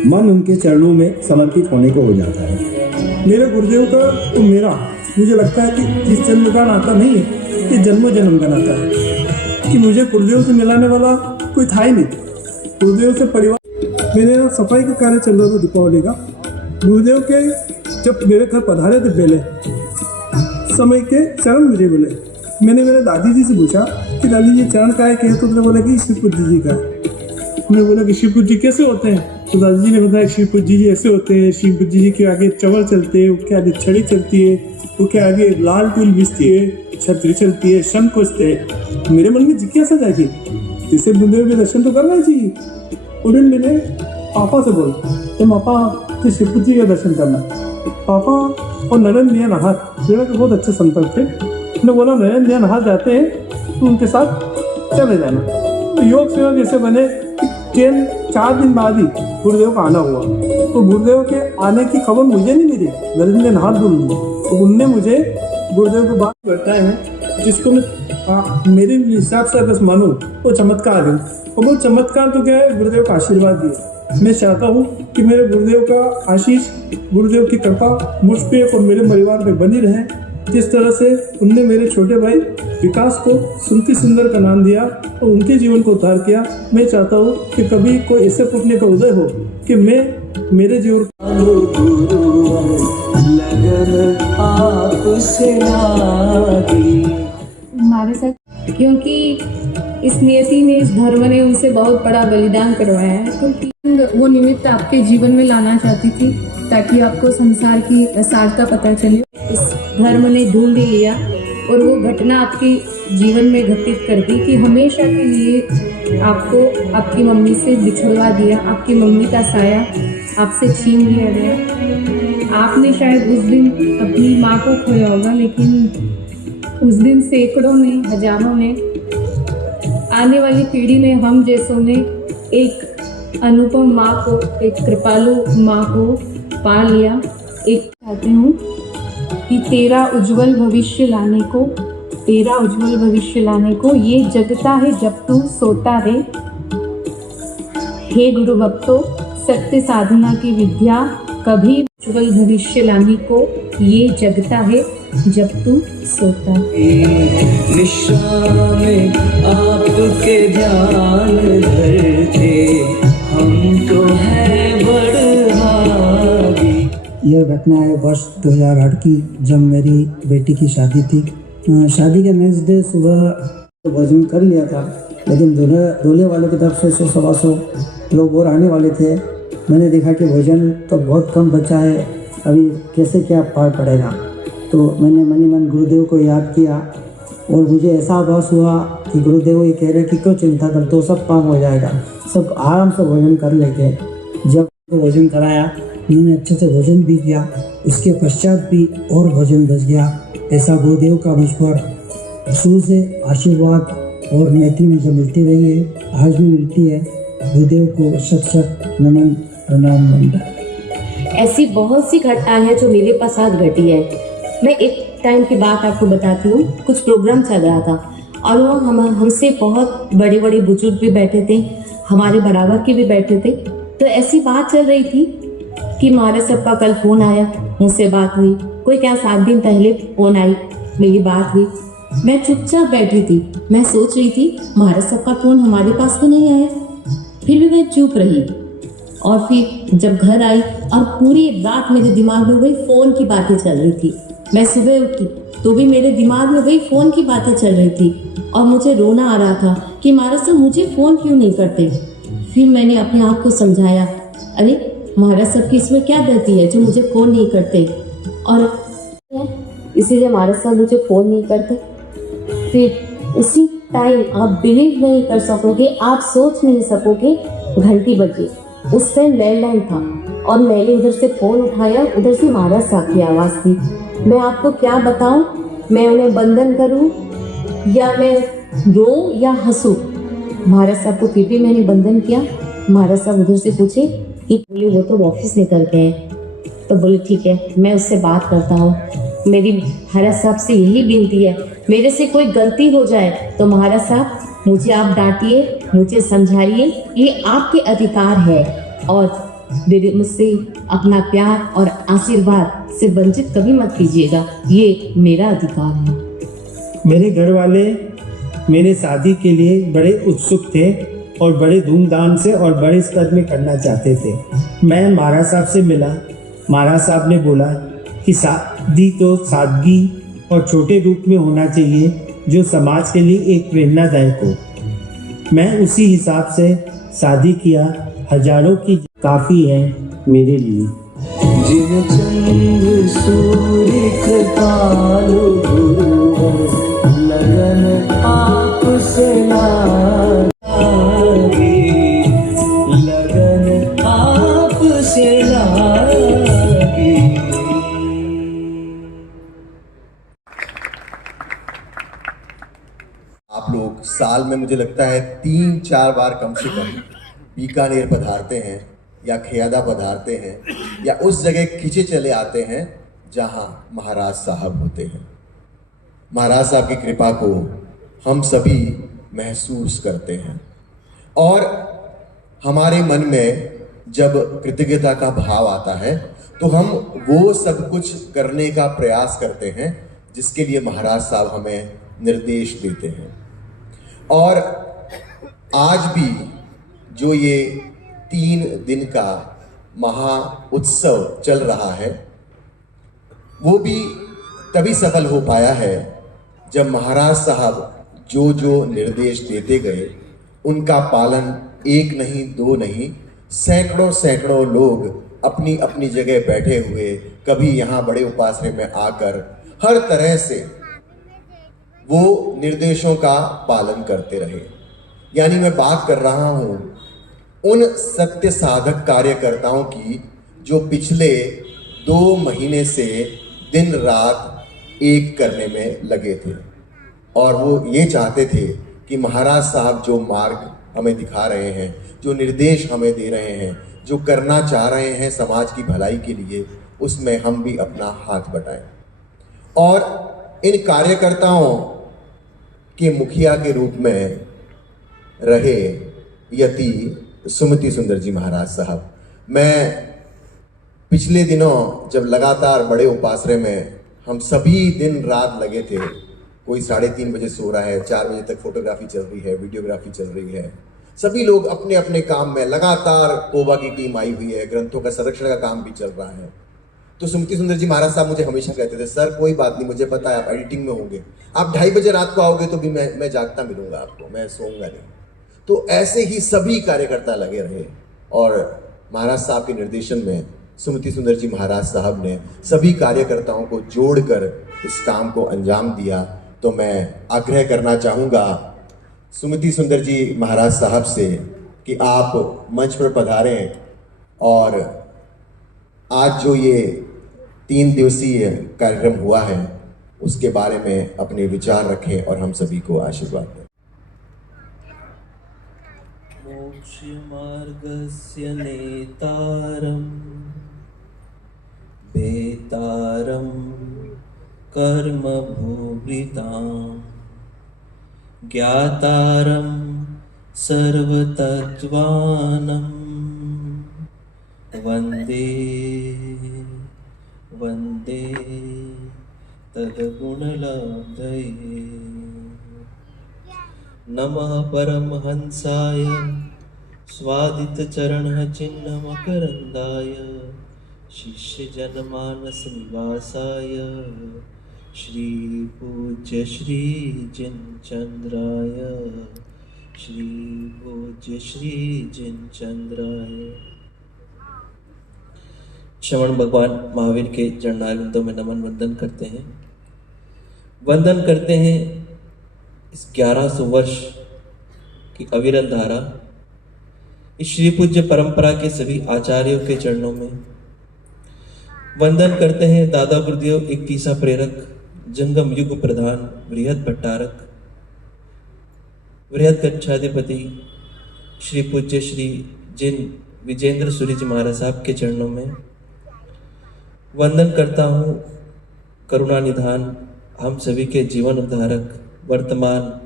मन उनके चरणों में समर्पित होने को हो जाता है। मेरे गुरुदेव का तो मेरा मुझे लगता है कि इस जन्म का नाता नहीं है, ये जन्म जन्म का नाता है। कि मुझे गुरुदेव से मिलाने वाला कोई था ही नहीं। गुरुदेव से परिवार, मेरे यहाँ सफाई का कार्य चल रहा था दीपावली का। गुरुदेव के जब मेरे घर पधारे थे पहले समय के चरण मुझे मिले। मैंने मेरे दादी जी से पूछा कि दादी जी चरण का है क्या? तो उन्होंने बोला कि शिवपुरी जी का है। मैंने बोला कि शिवपुरी जी कैसे होते हैं? तो दादी जी ने बताया शिवपुरी जी ऐसे होते हैं। शिवपुरी जी के आगे चवर चलते हैं, उसके आगे छड़ी चलती है, उसके आगे लाल टूल बिजती है, छतरी चलती है, शंख बजते हैं। मेरे मन में जिज्ञासा जागी, जैसे गुरुदेव के दर्शन तो करना चाहिए। उन्होंने मेरे पापा से बोला तो पापा शिवपुरी जी का दर्शन करना। पापा और नरेंद्र दिया नहार मेरा के बहुत अच्छे संपर्क थे। उन्होंने बोला नरेंद्र दिया नहार जाते हैं तो उनके साथ चले जाना। तो योग सेवा जैसे बने ट्रेन 4 दिन बाद ही गुरुदेव का आना हुआ। तो गुरुदेव के आने की खबर मुझे नहीं मिली, नरेंद्र नाथ गुरु ने, तो उनने मुझे गुरुदेव की बात बताए हैं, जिसको मैं मेरे हिसाब से अगर मानूं वो चमत्कार है। और वो चमत्कार तो क्या है, गुरुदेव का आशीर्वाद दिए। मैं चाहता हूँ कि मेरे गुरुदेव का आशीष, गुरुदेव की कृपा मुझ पे और मेरे परिवार पे बनी रहे। जिस तरह से उनने मेरे छोटे भाई विकास को सुनती सुंदर का नाम दिया और उनके जीवन को उद्धार किया, मैं चाहता हूँ कि कभी कोई ऐसे पुण्य का उदय हो कि मैं मेरे जीवन हमारे साथ, क्योंकि इस नियति ने, इस धर्म ने उनसे बहुत बड़ा बलिदान करवाया है। क्योंकि वो निमित्त आपके जीवन में लाना चाहती थी ताकि आपको संसार की सारता पता चले। इस धर्म ने ढूंढ लिया और वो घटना आपके जीवन में घटित कर दी कि हमेशा के लिए आपको आपकी मम्मी से बिछुड़वा दिया, आपकी मम्मी का साया आपसे छीन लिया गया। आपने शायद उस दिन अपनी माँ को खोया होगा, लेकिन उस दिन सैकड़ों ने, हजारों ने, आने वाली पीढ़ी ने, हम जैसों ने एक अनुपम माँ को, एक कृपालु माँ को पा लिया। एक चाहती हूँ कि तेरा उज्जवल भविष्य लाने को, तेरा उज्जवल भविष्य लाने को ये जगता है जब तू सोता रे। हे गुरु भक्तों, सत्य साधना की विद्या कभी उज्जवल भविष्य लाने को ये जगता है जब तू सोता। निशा में आपके ध्यान धरते हम तो है बड़भागी। यह घटना है वर्ष 2008 की, जब मेरी बेटी की शादी थी। शादी के नेक्स्ट डे सुबह तो भोजन कर लिया था, लेकिन दूल्हे वालों की तरफ से 100-125 लोग और आने वाले थे। मैंने देखा कि भोजन तो बहुत कम बचा है, अभी कैसे क्या पार पड़ेगा। तो मैंने मन ही मन गुरुदेव को याद किया और मुझे ऐसा आभास हुआ कि गुरुदेव ये कह रहे कि क्यों चिंता करते हो, सब काम हो जाएगा, सब आराम से भोजन कर लेंगे। जब भोजन कराया, उन्होंने अच्छे से भोजन भी किया, उसके पश्चात भी और भोजन बच गया। ऐसा गुरुदेव का मुझ पर शुरू से आशीर्वाद और मैत्री मुझे मिलती रही है, आज भी मिलती है। गुरुदेव को शत नमन प्रणाम मंडल। ऐसी बहुत सी घटनाएं हैं जो मेरे पास साथ घटी है। मैं एक टाइम की बात आपको बताती हूँ। कुछ प्रोग्राम चल रहा था और वो हमसे बहुत बड़े बड़े बुजुर्ग भी बैठे थे, हमारे बराबर के भी बैठे थे। तो ऐसी बात चल रही थी कि महाराज साहब का कल फ़ोन आया, मुझसे बात हुई। कोई क्या 7 दिन पहले फ़ोन आई, मेरी बात हुई। मैं चुपचाप बैठी थी, मैं सोच रही थी महाराज साहब का फ़ोन हमारे पास तो नहीं आया, फिर भी मैं चुप रही। और फिर जब घर आई और पूरी रात मेरे दिमाग में वही फ़ोन की बातें चल रही थी। मैं सुबह उठी तो भी मेरे दिमाग में वही फ़ोन की बातें चल रही थी और मुझे रोना आ रहा था कि महाराज साहब मुझे फ़ोन क्यों नहीं करते। फिर मैंने अपने आप को समझाया, अरे महाराज साहब की इसमें क्या गलती है जो मुझे फ़ोन नहीं करते, और इसीलिए महाराज साहब मुझे फ़ोन नहीं करते। फिर उसी टाइम आप बिलीव नहीं कर सकोगे, आप सोच नहीं सकोगे, घंटी बजी। उस टाइम लैंडलाइन था और मैंने उधर से फ़ोन उठाया, उधर से महाराज साहब की आवाज़ थी। मैं आपको क्या बताऊं, मैं उन्हें वंदन करूं या मैं रोऊं या हंसूं। महाराज साहब को फिर भी मैंने वंदन किया। महाराज साहब उधर से पूछे कि वो तो ऑफिस निकल गए। तो बोले ठीक है, मैं उससे बात करता हूँ। मेरी महाराज साहब से यही विनती है, मेरे से कोई गलती हो जाए तो महाराज साहब मुझे आप डांटिए, मुझे समझाइए, ये आपके अधिकार है और मेरे मुझसे अपना प्यार और आशीर्वाद से वंचित कभी मत कीजिएगा, ये मेरा अधिकार है। मेरे घर वाले मेरे शादी के लिए बड़े उत्सुक थे और बड़े धूमधाम से और बड़े स्तर में करना चाहते थे। मैं महाराज साहब से मिला। महाराज साहब ने बोला कि शादी तो सादगी और छोटे रूप में होना चाहिए, जो समाज के लिए एक प्रेरणादायक हो। मैं उसी हिसाब से शादी किया। हजारों की काफ़ी है मेरे लिए। जिन चंद्र सूर्य कृपालु गुरुवर, लगन आपसे लागी, लगन आपसे लागी। आप लोग साल में मुझे लगता है 3-4 बार कम से कम बीकानेर पधारते हैं या खेयादा पधारते हैं या उस जगह खींचे चले आते हैं जहां महाराज साहब होते हैं। महाराज साहब की कृपा को हम सभी महसूस करते हैं और हमारे मन में जब कृतज्ञता का भाव आता है तो हम वो सब कुछ करने का प्रयास करते हैं जिसके लिए महाराज साहब हमें निर्देश देते हैं। और आज भी जो ये 3 दिन का महा उत्सव चल रहा है वो भी तभी सफल हो पाया है जब महाराज साहब जो जो निर्देश देते गए उनका पालन 1 नहीं 2 नहीं सैकड़ों लोग अपनी अपनी जगह बैठे हुए कभी यहाँ बड़े उपासने में आकर हर तरह से वो निर्देशों का पालन करते रहे। यानी मैं बात कर रहा हूँ उन सत्य साधक कार्यकर्ताओं की जो पिछले 2 महीने से दिन रात एक करने में लगे थे और वो ये चाहते थे कि महाराज साहब जो मार्ग हमें दिखा रहे हैं, जो निर्देश हमें दे रहे हैं, जो करना चाह रहे हैं समाज की भलाई के लिए, उसमें हम भी अपना हाथ बटाएं। और इन कार्यकर्ताओं के मुखिया के रूप में रहे यति सुमति सुंदर जी महाराज साहब। मैं पिछले दिनों जब लगातार बड़े उपासरे में हम सभी दिन रात लगे थे, कोई 3:30 बजे सो रहा है, 4 बजे तक फोटोग्राफी चल रही है, वीडियोग्राफी चल रही है, सभी लोग अपने अपने काम में लगातार कोबा की टीम आई हुई है, ग्रंथों का संरक्षण का काम भी चल रहा है। तो सुमति सुंदर जी महाराज साहब मुझे हमेशा कहते थे, सर कोई बात नहीं, मुझे पता है आप एडिटिंग में होंगे, आप 2:30 बजे रात को आओगे तो भी मैं जागता मिलूंगा आपको, मैं सोऊंगा नहीं। तो ऐसे ही सभी कार्यकर्ता लगे रहे और महाराज साहब के निर्देशन में सुमति सुंदर जी महाराज साहब ने सभी कार्यकर्ताओं को जोड़कर इस काम को अंजाम दिया। तो मैं आग्रह करना चाहूँगा सुमति सुंदर जी महाराज साहब से कि आप मंच पर पधारें और आज जो ये 3 दिवसीय कार्यक्रम हुआ है उसके बारे में अपने विचार रखें और हम सभी को आशीर्वाद दें। मोक्षमार्गस्य नेतारं बेतारं कर्मभूभृतां ज्ञातारं सर्वतत्त्वानं वन्दे वन्दे तद्गुणलब्धये। नमः परमहंसाय स्वादितचरणचिह्नमकरन्दाय शिष्यजनमानसनिवासाय श्री पूज्य श्री जिनचंद्राय श्री पूज्य श्री जिनचंद्राय। श्रवण भगवान महावीर के चरणारविंदों में नमन वंदन करते हैं। वंदन करते हैं इस 1100 वर्ष की अविरल धारा, इस श्री पूज्य परंपरा के सभी आचार्यों के चरणों में वंदन करते हैं। दादा गुरुदेव 31 प्रेरक, जंगम युग प्रधान, बृहद भट्टारक, बृहद कच्छाधिपति श्री पूज्य श्री जिन विजेंद्र सूरी जी महाराज साहब के चरणों में वंदन करता हूँ। करुणा निधान, हम सभी के जीवन उद्धारक, वर्तमान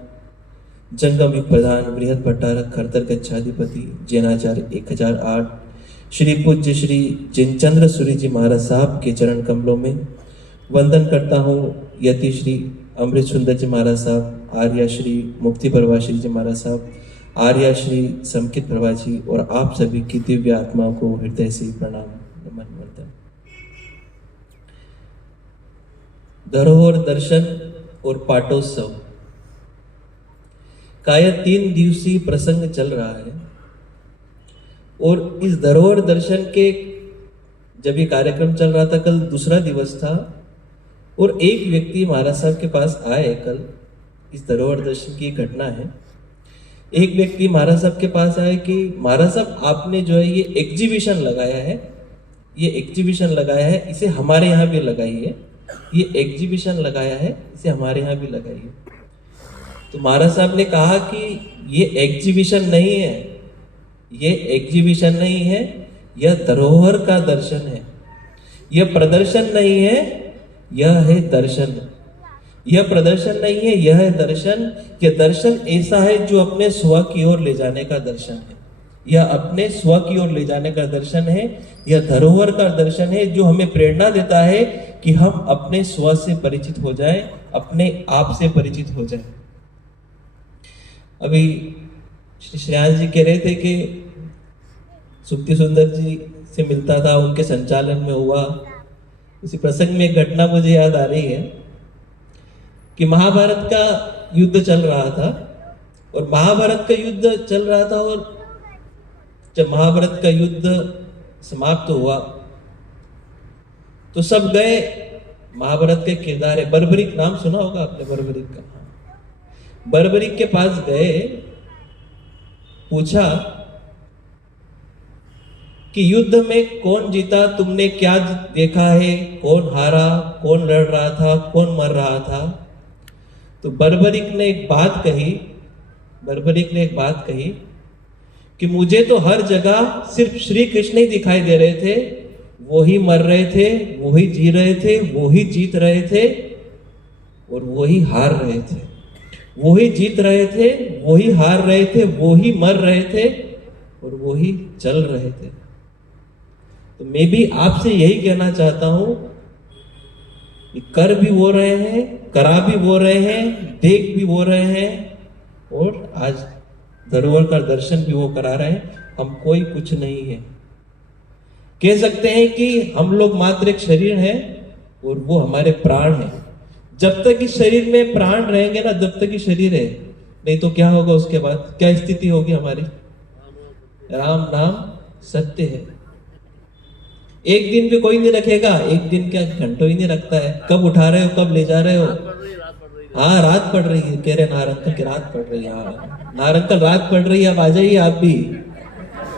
जंगम युग प्रधान, बृहद भट्टारक, खरतर कच्छाधिपति, जैनाचार्य 1008 श्री पूज्य श्री जिनचंद्र सूरी जी महाराज साहब के चरण कमलों में वंदन करता हूँ। यति श्री अमृत सुंदर जी महाराज साहब, आर्या श्री मुक्ति प्रभा श्री जी महाराज साहब, आर्या श्री समकित प्रभा जी और आप सभी की दिव्य आत्मा को हृदय से प्रणाम नमन वंदन। धरोहर दर्शन और पाटोत्सव का यह 3 दिवसीय प्रसंग चल रहा है और इस धरोहर दर्शन के जब ये कार्यक्रम चल रहा था, कल दूसरा दिवस था और एक व्यक्ति महाराज साहब के पास आए। कल इस धरोहर दर्शन की घटना है। एक व्यक्ति महाराज साहब के पास आए कि महाराज साहब आपने जो है ये एग्जीबिशन लगाया है, ये एग्जीबिशन लगाया है, इसे हमारे यहाँ भी लगाइए। ये एग्जीबिशन लगाया है, इसे हमारे यहाँ भी लगाइए। तो महाराज साहब ने कहा कि ये एग्जीबिशन नहीं है, ये एग्जीबिशन नहीं है, यह धरोहर का दर्शन है। यह प्रदर्शन नहीं है, यह है दर्शन। यह प्रदर्शन नहीं है, यह है दर्शन। यह दर्शन ऐसा है जो अपने स्व की ओर ले जाने का दर्शन है। यह अपने स्व की ओर ले जाने का दर्शन है। यह धरोहर का दर्शन है जो हमें प्रेरणा देता है कि हम अपने स्व से परिचित हो जाएं, अपने आप से परिचित हो जाएं। अभी श्री श्रेयांश जी कह रहे थे कि सुप्ति सुंदर जी से मिलता था, उनके संचालन में हुआ। इसी प्रसंग में एक घटना मुझे याद आ रही है कि महाभारत का युद्ध चल रहा था और महाभारत का युद्ध चल रहा था और जब महाभारत का युद्ध समाप्त हुआ तो सब गए। महाभारत के किरदार है, बर्बरीक नाम सुना होगा आपने बर्बरीक का। बर्बरीक के पास गए, पूछा कि युद्ध में कौन जीता, तुमने क्या देखा है, कौन हारा, कौन लड़ रहा था, कौन मर रहा था। तो बर्बरीक ने एक बात कही कि मुझे तो हर जगह सिर्फ श्री कृष्ण ही दिखाई दे रहे थे, वो ही मर रहे थे, वो ही जी रहे थे, वो ही जीत रहे थे और वो ही हार रहे थे। वो ही जीत रहे थे, वो ही हार रहे थे, वो ही मर रहे थे और वो ही चल रहे थे। तो मैं भी आपसे यही कहना चाहता हूं कि कर भी वो रहे हैं, करा भी वो रहे हैं, देख भी वो रहे हैं और आज धरोहर का दर्शन भी वो करा रहे हैं। हम कोई कुछ नहीं है। कह सकते हैं कि हम लोग मात्र एक शरीर है और वो हमारे प्राण है। जब तक इस शरीर में प्राण रहेंगे ना, जब तक इस शरीर है, नहीं तो क्या होगा उसके बाद, क्या स्थिति होगी हमारी। राम नाम सत्य है। एक दिन भी कोई नहीं रखेगा, एक दिन क्या घंटों ही नहीं रखता है। कब उठा रहे हो, कब ले जा रहे हो। हाँ, रात पड़ रही है, कह रहे नार अंकल की रात पड़ रही है। हाँ नार अंकल, रात पड़ रही है, अब आ जाइए आप भी,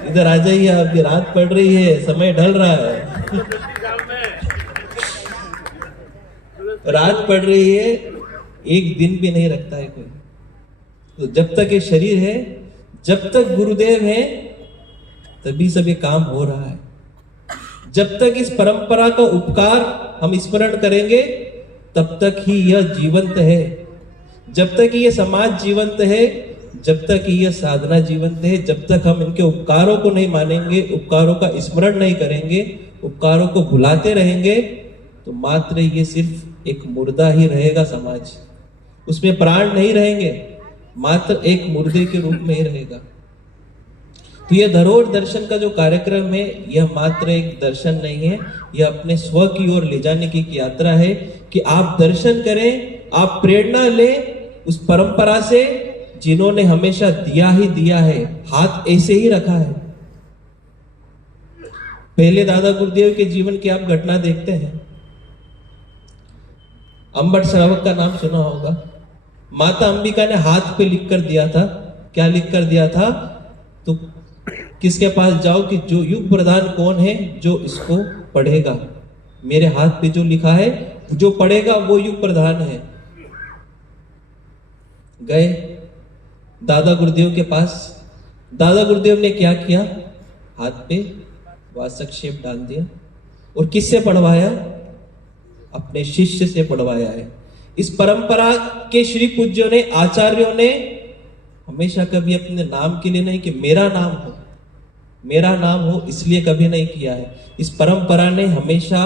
इधर आ जाइए आप भी, रात पड़ रही है, समय ढल रहा है। रात पड़ रही है, एक दिन भी नहीं रखता है कोई। तो जब तक ये शरीर है, जब तक गुरुदेव है, तभी सब ये काम हो रहा है। जब तक इस परंपरा का उपकार हम स्मरण करेंगे, तब तक ही यह जीवंत है। जब तक यह समाज जीवंत है, जब तक यह साधना जीवंत है, जब तक हम इनके उपकारों को नहीं मानेंगे, उपकारों का स्मरण नहीं करेंगे, उपकारों को भुलाते रहेंगे, तो मात्र ये सिर्फ एक मुर्दा ही रहेगा समाज। उसमें प्राण नहीं रहेंगे, मात्र एक मुर्दे के रूप में ही रहेगा। तो यह धरोहर दर्शन का जो कार्यक्रम है, यह मात्र एक दर्शन नहीं है, यह अपने स्व की ओर ले जाने की यात्रा है कि आप दर्शन करें, आप प्रेरणा लें उस परंपरा से जिन्होंने हमेशा दिया ही दिया है, हाथ ऐसे ही रखा है। पहले दादा गुरुदेव के जीवन की आप घटना देखते हैं। अंबट श्रावक का नाम सुना होगा। माता अंबिका ने हाथ पे लिख कर दिया था। क्या लिख कर दिया था? तो किसके पास जाओ कि जो युग प्रधान कौन है जो इसको पढ़ेगा। मेरे हाथ पे जो लिखा है, जो पढ़ेगा वो युग प्रधान है। गए दादा गुरुदेव के पास। दादा गुरुदेव ने क्या किया? हाथ पे वासक्षेप डाल दिया और किससे पढ़वाया? अपने शिष्य से पढ़वाया है। इस परंपरा के श्री पूज्यों ने, आचार्यों ने हमेशा कभी अपने नाम के लिए नहीं कि मेरा नाम हो, मेरा नाम हो, इसलिए कभी नहीं किया है। इस परंपरा ने हमेशा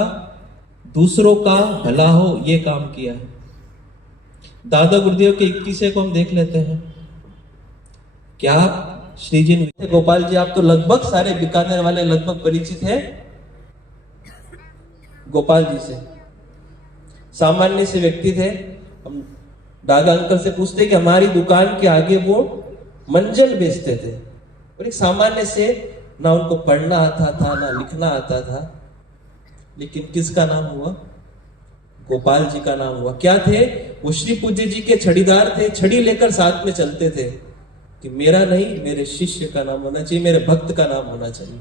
दूसरों का भला हो ये काम किया है। दादा गुरुदेव के 21 को हम देख लेते हैं। क्या श्री जी गोपाल जी, आप तो लगभग सारे बीकानेर वाले लगभग परिचित हैं गोपाल जी से। सामान्य से व्यक्ति थे। हम दादा अंकल से पूछते कि हमारी दुकान के आगे वो मंजल बेचते थे और एक सामान्य से, ना उनको पढ़ना आता था ना लिखना आता था, लेकिन किसका नाम हुआ? गोपाल जी का नाम हुआ। क्या थे वो? श्री पूज्य जी के छड़ीदार थे। छड़ी लेकर साथ में चलते थे कि मेरा नहीं, मेरे शिष्य का नाम होना चाहिए, मेरे भक्त का नाम होना चाहिए।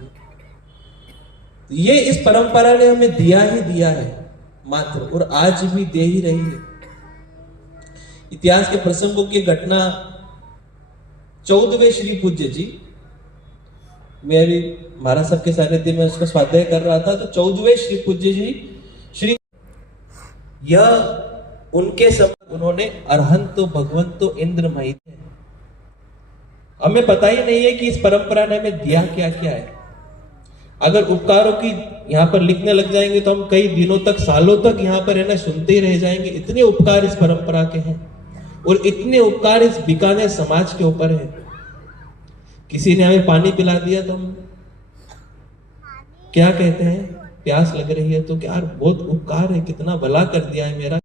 ये इस परंपरा ने हमें दिया ही दिया है मात्र, और आज भी दे ही रही है। इतिहास के प्रसंगों की घटना 14वें श्री पूज्य जी मैं भी महाराज साहब के सानिध्य में उसका स्वाध्याय कर रहा था, तो 14वें श्री पूज्य जी श्री यह उनके समय उन्होंने अरहंत तो भगवंत तो इंद्रमयी थे। हमें पता ही नहीं है कि इस परंपरा ने हमें दिया क्या क्या है। अगर उपकारों की यहाँ पर लिखने लग जाएंगे तो हम कई दिनों तक, सालों तक यहाँ पर है ना सुनते ही रह जाएंगे। इतने उपकार इस परंपरा के हैं और इतने उपकार इस बीकानेर समाज के ऊपर है। किसी ने हमें पानी पिला दिया तो हम क्या कहते हैं, प्यास लग रही है तो क्या बहुत उपकार है, कितना भला कर दिया है मेरा।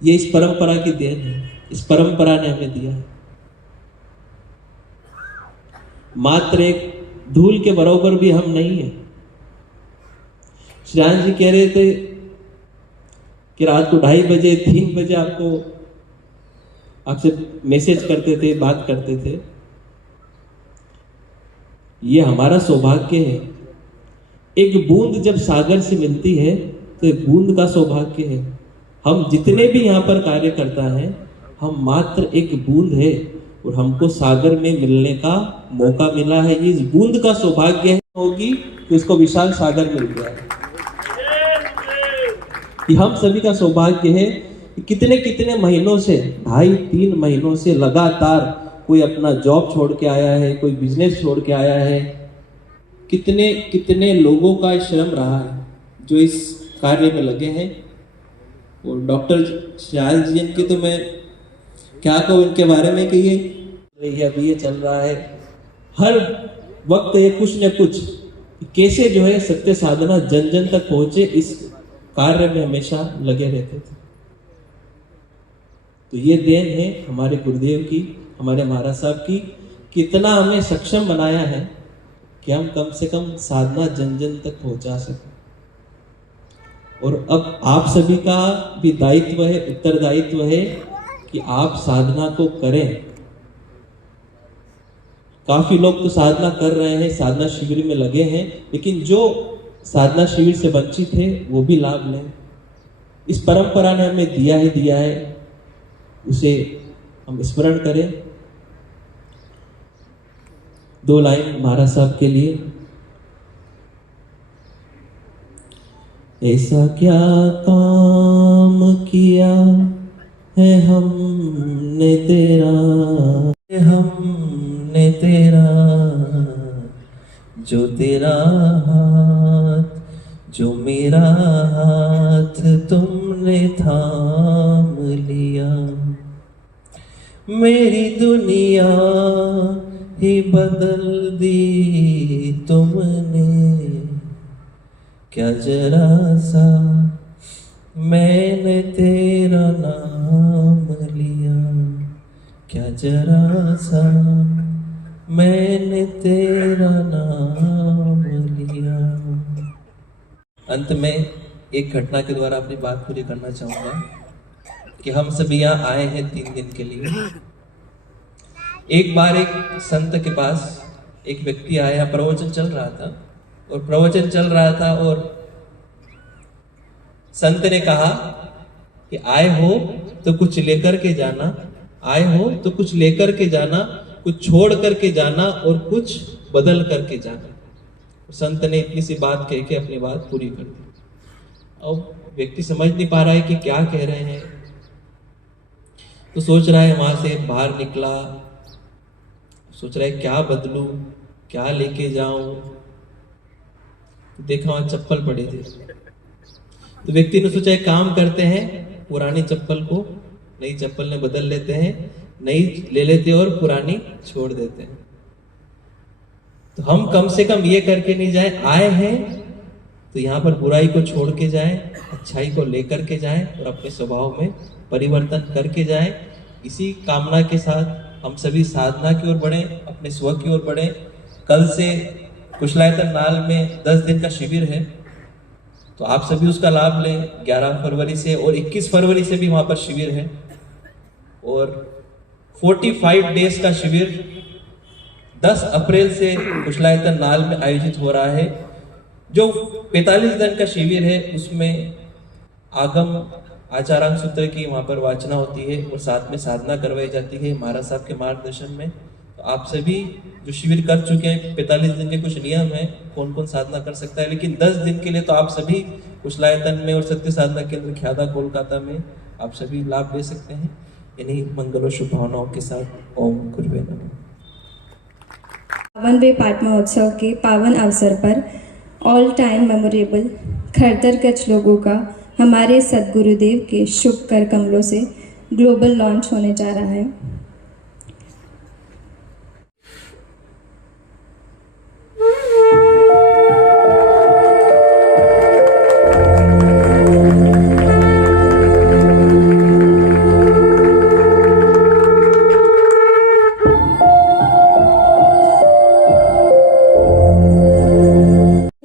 ये इस परंपरा की देन है, इस परंपरा ने हमें दिया है। मात्र एक धूल के बराबर भी हम नहीं है। श्री जी कह रहे थे कि रात को 2:30 बजे 3 बजे आपसे मैसेज करते थे, बात करते थे। ये हमारा सौभाग्य है। एक बूंद जब सागर से मिलती है तो एक बूंद का सौभाग्य है। हम जितने भी यहाँ पर कार्य करता है, हम मात्र एक बूंद है और हमको सागर में मिलने का मौका मिला है। ये इस बूंद का सौभाग्य है होगी तो इसको विशाल सागर मिल गया है। कि हम सभी का सौभाग्य है। कितने कितने महीनों से, 2.5-3 महीनों से लगातार कोई अपना जॉब छोड़ के आया है, कोई बिजनेस छोड़ के आया है। कितने कितने लोगों का श्रम रहा है जो इस कार्य में लगे हैं। और डॉक्टर श्याल जी की तो मैं क्या कहूँ इनके बारे में कि ये अभी ये चल रहा है, हर वक्त ये कुछ न कुछ कैसे जो है सत्य साधना जन जन तक पहुंचे, इस कार्य में हमेशा लगे रहते थे। तो ये देन है हमारे गुरुदेव की, हमारे महाराज साहब की, कितना हमें सक्षम बनाया है कि हम कम से कम साधना जन जन तक पहुंचा सकें। और अब आप सभी का भी दायित्व है, उत्तरदायित्व है कि आप साधना को करें। काफी लोग तो साधना कर रहे हैं, साधना शिविर में लगे हैं, लेकिन जो साधना शिविर से वंचित है वो भी लाभ लें। इस परंपरा ने हमें दिया है, उसे हम स्मरण करें। 2 लाइन महाराज साहब के लिए। ऐसा क्या काम किया है हमने तेरा जो तेरा हाथ, जो मेरा हाथ तुमने थाम लिया। मेरी दुनिया ही बदल दी तुमने, क्या जरा सा मैंने तेरा नाम लिया, क्या जरा सा मैंने तेरा नाम लिया। अंत में एक घटना के द्वारा अपनी बात पूरी करना चाहूंगा कि हम सभी यहाँ आए हैं 3 दिन के लिए। एक बार एक संत के पास एक व्यक्ति आया, प्रवचन चल रहा था और संत ने कहा कि आए हो तो कुछ लेकर के जाना, कुछ छोड़ करके जाना और कुछ बदल करके जाना। संत ने इतनी सी बात कह के अपनी बात पूरी कर दी। अब व्यक्ति समझ नहीं पा रहा है कि क्या कह रहे हैं, तो सोच रहा है, वहां से बाहर निकला, सोच रहा है क्या बदलूं, क्या लेके जाऊं। देखा वहां चप्पल पड़ी थी, तो व्यक्ति ने सोचा एक काम करते हैं, पुरानी चप्पल को नई चप्पल में बदल लेते हैं, नई ले लेते और पुरानी छोड़ देते हैं। तो हम कम से कम ये करके नहीं जाए, आए हैं तो यहाँ पर बुराई को छोड़ के जाएं, अच्छाई को लेकर के जाएं और अपने स्वभाव में परिवर्तन करके जाएं। इसी कामना के साथ हम सभी साधना की ओर बढ़े, अपने स्व की ओर बढ़े। कल से कुशलायतन नाल में 10 दिन का शिविर है, तो आप सभी उसका लाभ लें। 11 फरवरी से और 21 फरवरी से भी वहाँ पर शिविर है और 45 डेज का शिविर 10 अप्रैल से कुशलायतन नाल में आयोजित हो रहा है। जो 45 दिन का शिविर है उसमें आगम आचारांग सूत्र की वहाँ पर वाचना होती है और साथ में साधना करवाई जाती है महाराज साहब के मार्गदर्शन में। तो आप सभी जो शिविर कर चुके हैं, 45 दिन के कुछ नियम है कौन कौन साधना कर सकता है, लेकिन 10 दिन के लिए तो आप सभी कुशलायतन में और सत्य साधना केंद्र ख्यादा कोलकाता में आप सभी लाभ ले सकते हैं। इन्हीं मंगल और शुभ भावनाओं के साथ ओम गुरुवे नमः। 52वें पाठ महोत्सव के पावन अवसर पर ऑल टाइम मेमोरेबल खरतर कच्छ लोगों का हमारे सदगुरुदेव के शुभ कर कमलों से ग्लोबल लॉन्च होने जा रहा है।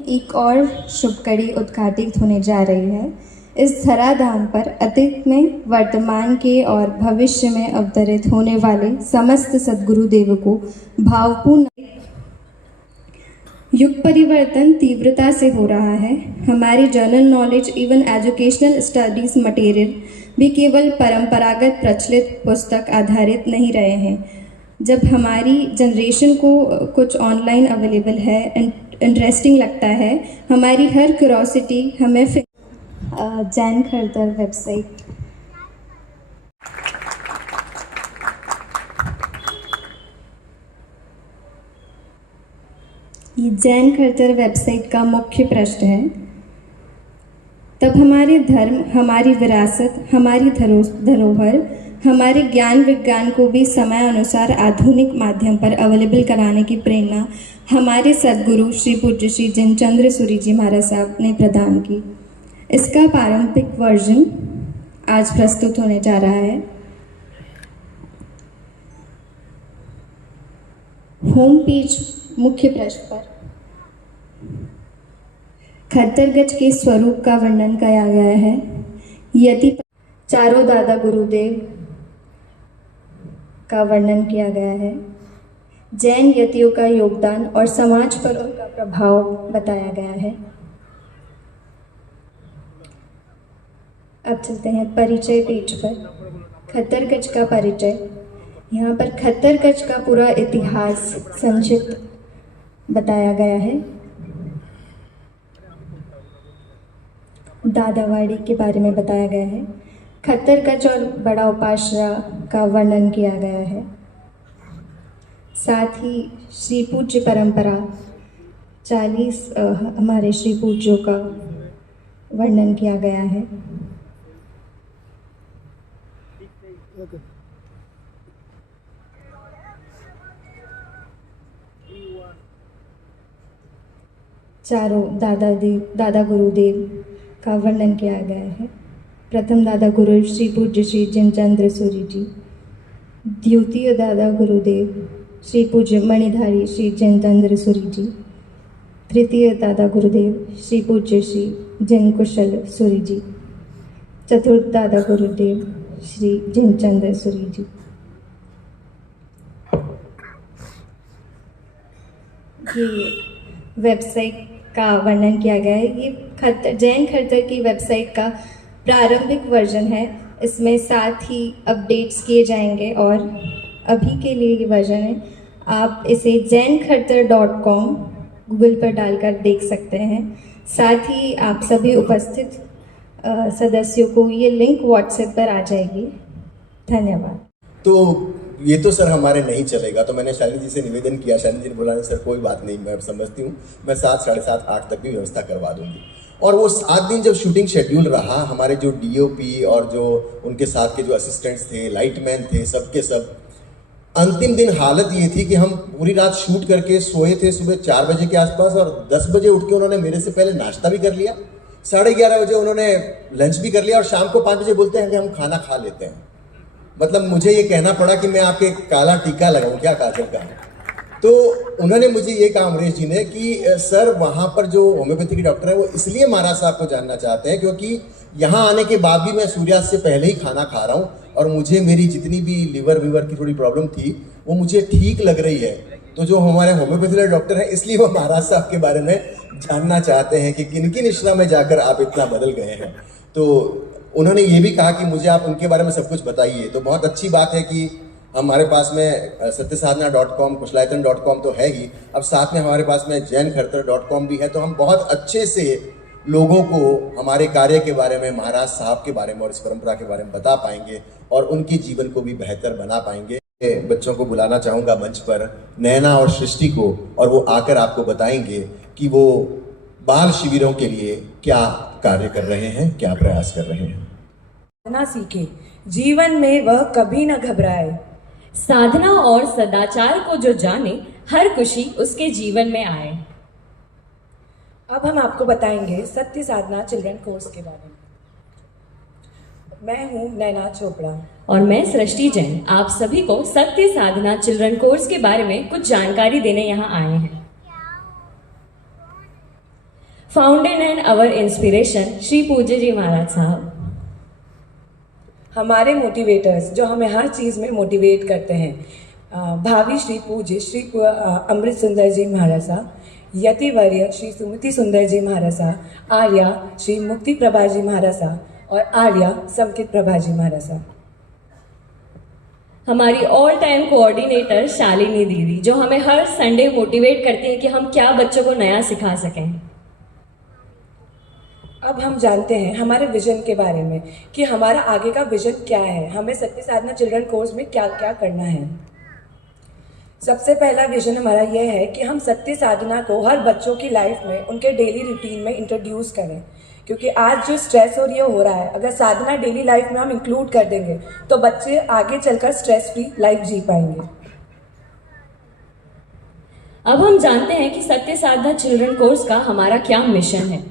एक और शुभ कड़ी उद्घाटित होने जा रही है। इस धराधाम पर अतीत में, वर्तमान के और भविष्य में अवतरित होने वाले समस्त सद्गुरुदेव को भावपूर्ण युग परिवर्तन तीव्रता से हो रहा है। हमारी general knowledge even educational studies material भी केवल परंपरागत प्रचलित पुस्तक आधारित नहीं रहे हैं। जब हमारी जनरेशन को कुछ ऑनलाइन अवेलेबल है, इंटरेस्टिंग लगता है, हमारी हर क्यूरोसिटी हमें जैन खरतर वेबसाइट ये जैन खरतर वेबसाइट का मुख्य पृष्ठ है। तब हमारे धर्म, हमारी विरासत, हमारी धरोहर, हमारे ज्ञान विज्ञान को भी समय अनुसार आधुनिक माध्यम पर अवेलेबल कराने की प्रेरणा हमारे सद्गुरु श्री पूज्य श्री जिनचंद्र सूरी जी महाराज साहब ने प्रदान की। इसका पारंपरिक वर्जन आज प्रस्तुत होने जा रहा है। होम पेज मुख्य पृष्ठ पर खरतर गज के स्वरूप का वर्णन किया गया है। यति चारों दादा गुरुदेव का वर्णन किया गया है। जैन यतियों का योगदान और समाज पर उनका प्रभाव बताया गया है। अब चलते हैं परिचय पेज पर। खरतर गज का परिचय। यहाँ पर खरतर गज का पूरा इतिहास संक्षिप्त बताया गया है। दादावाड़ी के बारे में बताया गया है। खरतर गज और बड़ा उपासरा का वर्णन किया गया है। साथ ही श्री पूज्य परंपरा 40 हमारे श्री पूज्यों का वर्णन किया गया है। चारों दादा गुरुदेव का वर्णन किया गया है। प्रथम दादा गुरु श्री पूज्य श्री जिनचंद्र सूरी जी। द्वितीय दादा गुरुदेव श्री पूज्य मणिधारी श्री जिनचंद्र सूरी जी। तृतीय दादा गुरुदेव श्री पूज्य श्री जिन कुशल सूरी जी। चतुर्थ दादा गुरुदेव श्री जिनचंद्र सूरी जी। ये वेबसाइट का वर्णन किया गया है। ये जैन खरतर की वेबसाइट का प्रारंभिक वर्जन है। इसमें साथ ही अपडेट्स किए जाएंगे और अभी के लिए ये वर्जन है। आप इसे jainkharatar.com गूगल पर डालकर देख सकते हैं। साथ ही आप सभी उपस्थित सदस्यों को ये लिंक व्हाट्सएप पर आ जाएगी। धन्यवाद। तो ये तो सर हमारे नहीं चलेगा, तो मैंने शालिनी जी से निवेदन किया। शालिनी जी ने बोला सर कोई बात नहीं, मैं समझती हूँ, मैं 7, साढ़े 7, 8 तक भी व्यवस्था करवा दूंगी। और वो 7 दिन जब शूटिंग शेड्यूल रहा, हमारे जो डीओपी और जो उनके साथ के जो असिस्टेंट्स थे, लाइटमैन थे, सबके सब, अंतिम दिन हालत ये थी कि हम पूरी रात शूट करके सोए थे सुबह 4 बजे के आसपास, और 10 बजे उठ के उन्होंने मेरे से पहले नाश्ता भी कर लिया, 11:30 बजे उन्होंने लंच भी कर लिया, और शाम को 5 बजे बोलते हैं कि हम खाना खा लेते हैं। मतलब मुझे ये कहना पड़ा कि मैं आपके काला टीका लगाऊं क्या काजल का। तो उन्होंने मुझे ये कहा अमरीश जी ने कि सर वहाँ पर जो होम्योपैथी के डॉक्टर है वो इसलिए महाराज साहब को जानना चाहते हैं क्योंकि यहाँ आने के बाद भी मैं सूर्यास्त से पहले ही खाना खा रहा हूँ, और मुझे मेरी जितनी भी लिवर की थोड़ी प्रॉब्लम थी वो मुझे ठीक लग रही है। तो जो हमारे होम्योपैथी डॉक्टर हैं इसलिए वो महाराज साहब के बारे में जानना चाहते हैं कि किन किन इश्रा में जाकर आप इतना बदल गए हैं। तो उन्होंने ये भी कहा कि मुझे आप उनके बारे में सब कुछ बताइए। तो बहुत अच्छी बात है कि हमारे पास में सत्यसाधना.com, कुशलायतन.com तो है ही, अब साथ में हमारे पास में जैनखड़तर.com भी है। तो हम बहुत अच्छे से लोगों को हमारे कार्य के बारे में, महाराज साहब के बारे में और इस परंपरा के बारे में बता पाएंगे और उनके जीवन को भी बेहतर बना पाएंगे। बच्चों को बुलाना चाहूँगा मंच पर, नैना और सृष्टि को, और वो आकर आपको बताएंगे कि वो बाल शिविरों के लिए क्या कार्य कर रहे हैं, क्या प्रयास कर रहे हैं। साधना सीखे, जीवन में वह कभी न घबराए। साधना और सदाचार को जो जाने, हर खुशी उसके जीवन में आए। अब हम आपको बताएंगे सत्य साधना चिल्ड्रन कोर्स के बारे में। मैं हूँ नैना चोपड़ा और मैं सृष्टि जैन। आप सभी को सत्य साधना चिल्ड्रन कोर्स के बारे में कुछ जानकारी देने यहाँ आए हैं। Founded and our inspiration Shri पूज्य जी महाराज साहब। हमारे मोटिवेटर्स जो हमें हर चीज़ में मोटिवेट करते हैं, भावी श्री पूज्य श्री अमृत सुंदर जी महाराज साहब, यतिवर्य श्री सुमति सुंदर जी महाराज साहब, आर्या श्री मुक्ति प्रभा जी महाराज साहब और आर्या समकित प्रभा जी महाराज साहब। हमारी ऑल टाइम कोऑर्डिनेटर शालिनी दीदी जो हमें हर संडे मोटिवेट करती हैं कि हम क्या बच्चों को नया सिखा सकें। अब हम जानते हैं हमारे विजन के बारे में कि हमारा आगे का विजन क्या है, हमें सत्य साधना चिल्ड्रन कोर्स में क्या क्या करना है। सबसे पहला विजन हमारा यह है कि हम सत्य साधना को हर बच्चों की लाइफ में, उनके डेली रूटीन में इंट्रोड्यूस करें, क्योंकि आज जो स्ट्रेस और ये हो रहा है, अगर साधना डेली लाइफ में हम इंक्लूड कर देंगे तो बच्चे आगे चलकर स्ट्रेस फ्री लाइफ जी पाएंगे। अब हम जानते हैं कि सत्य साधना चिल्ड्रन कोर्स का हमारा क्या मिशन है।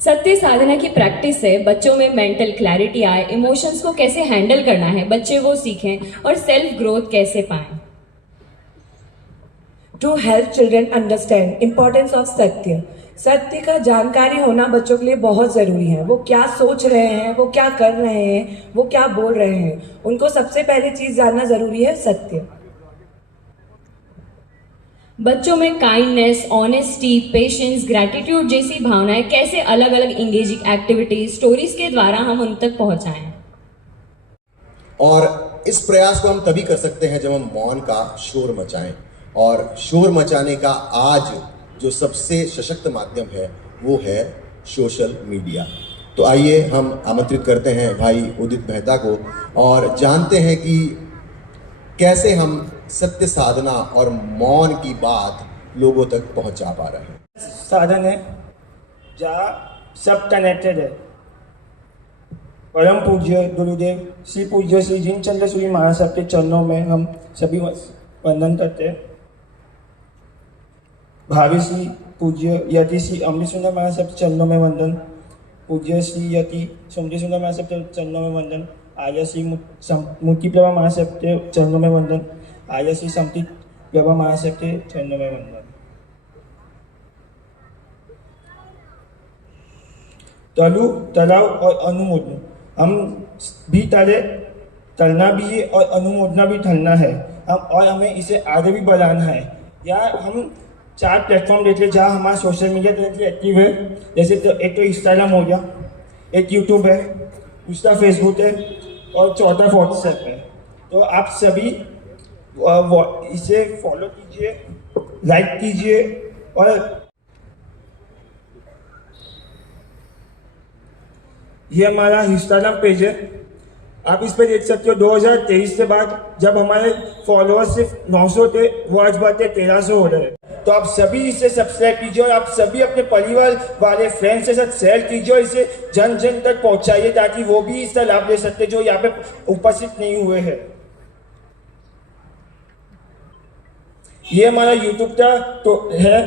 सत्य साधना की प्रैक्टिस से बच्चों में मेंटल क्लैरिटी आए, इमोशंस को कैसे हैंडल करना है बच्चे वो सीखें और सेल्फ ग्रोथ कैसे पाएं। To help children understand importance of सत्य, सत्य का जानकारी होना बच्चों के लिए बहुत ज़रूरी है। वो क्या सोच रहे हैं, वो क्या कर रहे हैं, वो क्या बोल रहे हैं, उनको सबसे पहली चीज़ जानना ज़रूरी है सत्य। बच्चों में काइंडनेस, ऑनेस्टी, पेशेंस, ग्रैटिट्यूड जैसी भावनाएं कैसे अलग अलग इंगेजिंग एक्टिविटीज, स्टोरीज के द्वारा हम उन तक पहुंचाएं। और इस प्रयास को हम तभी कर सकते हैं जब हम मौन का शोर मचाएं, और शोर मचाने का आज जो सबसे सशक्त माध्यम है वो है सोशल मीडिया। तो आइए हम आमंत्रित करते हैं भाई उदित मेहता को और जानते हैं कि कैसे हम सत्य साधना और मौन की बात लोगों तक पहुंचा पा रहे हैं। साधन है जहाँ सब कनेक्टेड है। परम पूज्य गुरुदेव श्री पूज्य श्री जिनचंद्र सूरी महाराज साहब के चरणों में हम सभी वंदन करते हैं। भावी श्री पूज्य यति श्री अमृत सुंदर महाराज साहब के चरणों में वंदन। पूज्य श्री यति सुमति सुंदर महाराज साहब के चरणों में वंदन। आर्य श्री मुक्ति प्रभा महाराज साहब के चरणों में वंदन। आर्य श्री समति प्रभा महाराज साहब के चरणों में वंदन। तलु, तलाव और अनुमोदन, हम भी तले, तलना भी है और अनुमोदना भी तलना है हम, और हमें इसे आगे भी बढ़ाना है। या हम 4 प्लेटफॉर्म देख लें जहाँ हमारा सोशल मीडिया डायरेक्टली एक्टिव है। जैसे तो एक तो इंस्टाग्राम हो गया, एक यूट्यूब है, दूसरा फेसबुक है और चौथा व्हाट्सएप है। तो आप सभी इसे फॉलो कीजिए, लाइक कीजिए और ये हमारा इंस्टाग्राम पेज है। आप इस पर देख सकते हो 2023 के बाद जब हमारे फॉलोअर्स सिर्फ 900 थे, वो आज बढ़ते 1300 हो रहे हैं। तो आप सभी इसे सब्सक्राइब कीजिए और आप सभी अपने परिवार वाले फ्रेंड्स के साथ शेयर कीजिए और इसे जन जन तक पहुंचाइए ताकि वो भी इसका लाभ ले सकते जो यहाँ पे उपस्थित नहीं हुए हैं। ये हमारा यूट्यूब का तो है,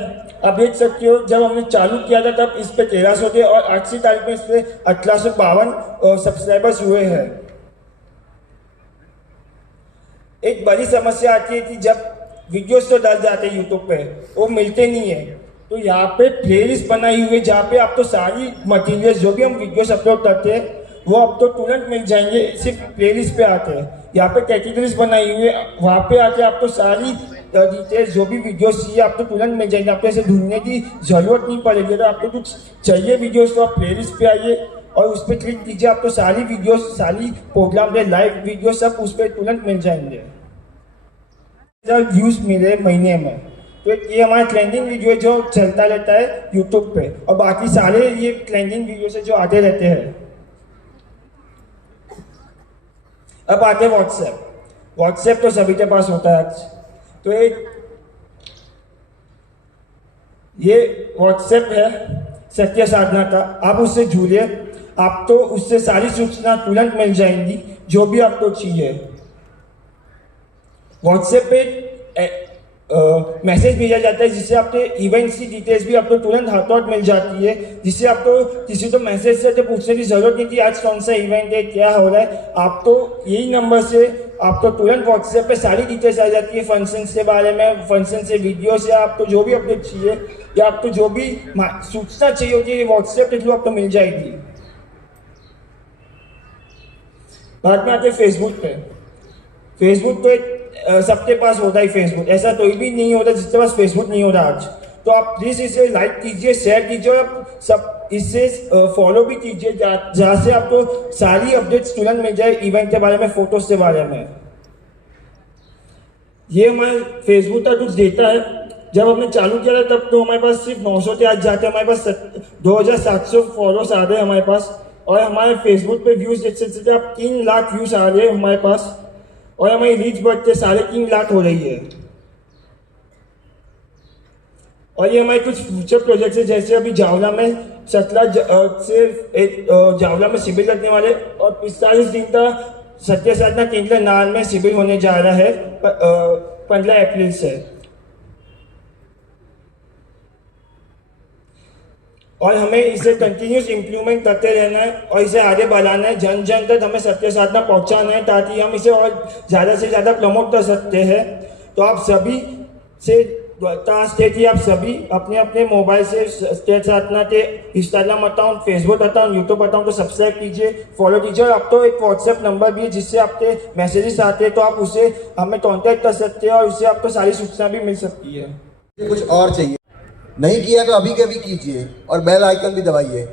आप देख सकते हो जब हमने चालू किया था तब इस पे 1300 थे और आज की तारीख में इस पे 1852 सब्सक्राइबर्स हुए हैं। एक बड़ी समस्या आती है कि जब वीडियोस तो डाल जाते हैं यूट्यूब पे, वो मिलते नहीं है। तो यहाँ पे प्लेलिस्ट बनाई हुई है जहाँ पे आपको सारी मटेरियल जो भी हम वीडियोस अपलोड करते हैं वो आपको तुरंत मिल जाएंगे, सिर्फ प्लेलिस्ट पे आते हैं। यहाँ पे कैटेगरीज बनाई हुई है, वहाँ पे आके आपको सारी डिटेल्स जो भी वीडियोस चाहिए आपको तुरंत मिल जाएंगे। आपको ऐसे ढूंढने की जरूरत नहीं पड़ेगी। अगर आपको कुछ चाहिए वीडियोस तो आप प्लेलिस्ट पे आइए और उस पर क्लिक कीजिए, आपको सारी वीडियो, सारी प्रोग्राम के लाइव वीडियो सब उस पर तुरंत मिल जाएंगे। व्यूज मिले महीने में, तो ये हमारा ट्रेंडिंग वीडियो जो चलता रहता है यूट्यूब पे, और बाकी सारे ये ट्रेंडिंग वीडियो से जो आते रहते हैं। अब आते व्हाट्सएप तो सभी के पास होता है आज। तो ये व्हाट्सएप है सत्य साधना का, आप उससे जुड़िए, आप तो उससे सारी सूचना तुरंत मिल जाएंगी जो भी आपको चाहिए। व्हाट्सएप पे मैसेज भेजा जाता है जिससे आपके इवेंट्स की डिटेल्स भी आपको तुरंत हाथों हाथ मिल जाती है, जिससे आपको किसी तो मैसेज से तो पूछने की जरूरत नहीं कि आज कौन सा इवेंट है, क्या हो रहा है। आप तो यही नंबर से आपको तुरंत व्हाट्सएप पे सारी डिटेल्स आ जाती है, फंक्शन के बारे में, फंक्शन से वीडियो से, आपको जो भी अपडेट चाहिए या आपको जो भी सूचना चाहिए होती है व्हाट्सएप के थ्रू आपको मिल जाएगी। बाद में आते फेसबुक पे। फेसबुक तो सबके पास होता है फेसबुक, ऐसा कोई भी नहीं होता जिसके पास फेसबुक नहीं होता आज। तो आप प्लीज इसे लाइक कीजिए, शेयर कीजिए और आप सब इससे फॉलो भी कीजिए, जहाँ से आपको सारी अपडेट्स तुरंत मिल जाए इवेंट के बारे में, फोटोज के बारे में। ये हमारे फेसबुक का कुछ डेटा है, जब हमने चालू किया था तब तो हमारे पास सिर्फ 900 के आज जाते, हमारे पास 2700 फॉलोअर्स आ रहे हैं हमारे पास, और हमारे फेसबुक पे व्यूज देख सकते आप 3 लाख व्यूज आ रहे हैं हमारे पास, और हमारी रीच बढ़ते 3.5 लाख हो रही है। और ये हमारे कुछ फ्यूचर प्रोजेक्ट्स है, जैसे अभी जावला में 17 से जावला में शिविर लगने वाले, और 45 दिन का सत्य साधना केंद्र नाल में शिविर होने जा रहा है 15 अप्रैल से। और हमें इसे कंटिन्यूस इम्प्रूवमेंट करते रहना है और इसे आगे बढ़ाना है, जन जन तक हमें सत्य साधना पहुंचाना है, ताकि हम इसे और ज़्यादा से ज़्यादा प्रमोट कर सकते हैं। तो आप सभी से दरख्वास्त है कि आप सभी अपने अपने मोबाइल से सत्य साधना के Instagram account, Facebook account, YouTube account को सब्सक्राइब कीजिए, फॉलो कीजिए। और अब तो एक व्हाट्सएप नंबर भी है जिससे आपके मैसेजेस आते हैं, तो आप उसे हमें कॉन्टैक्ट कर सकते हैं और उससे आपको सारी सूचना भी मिल सकती है। कुछ और चाहिए नहीं किया तो अभी के अभी कीजिए और बेल आइकन भी दबाइए।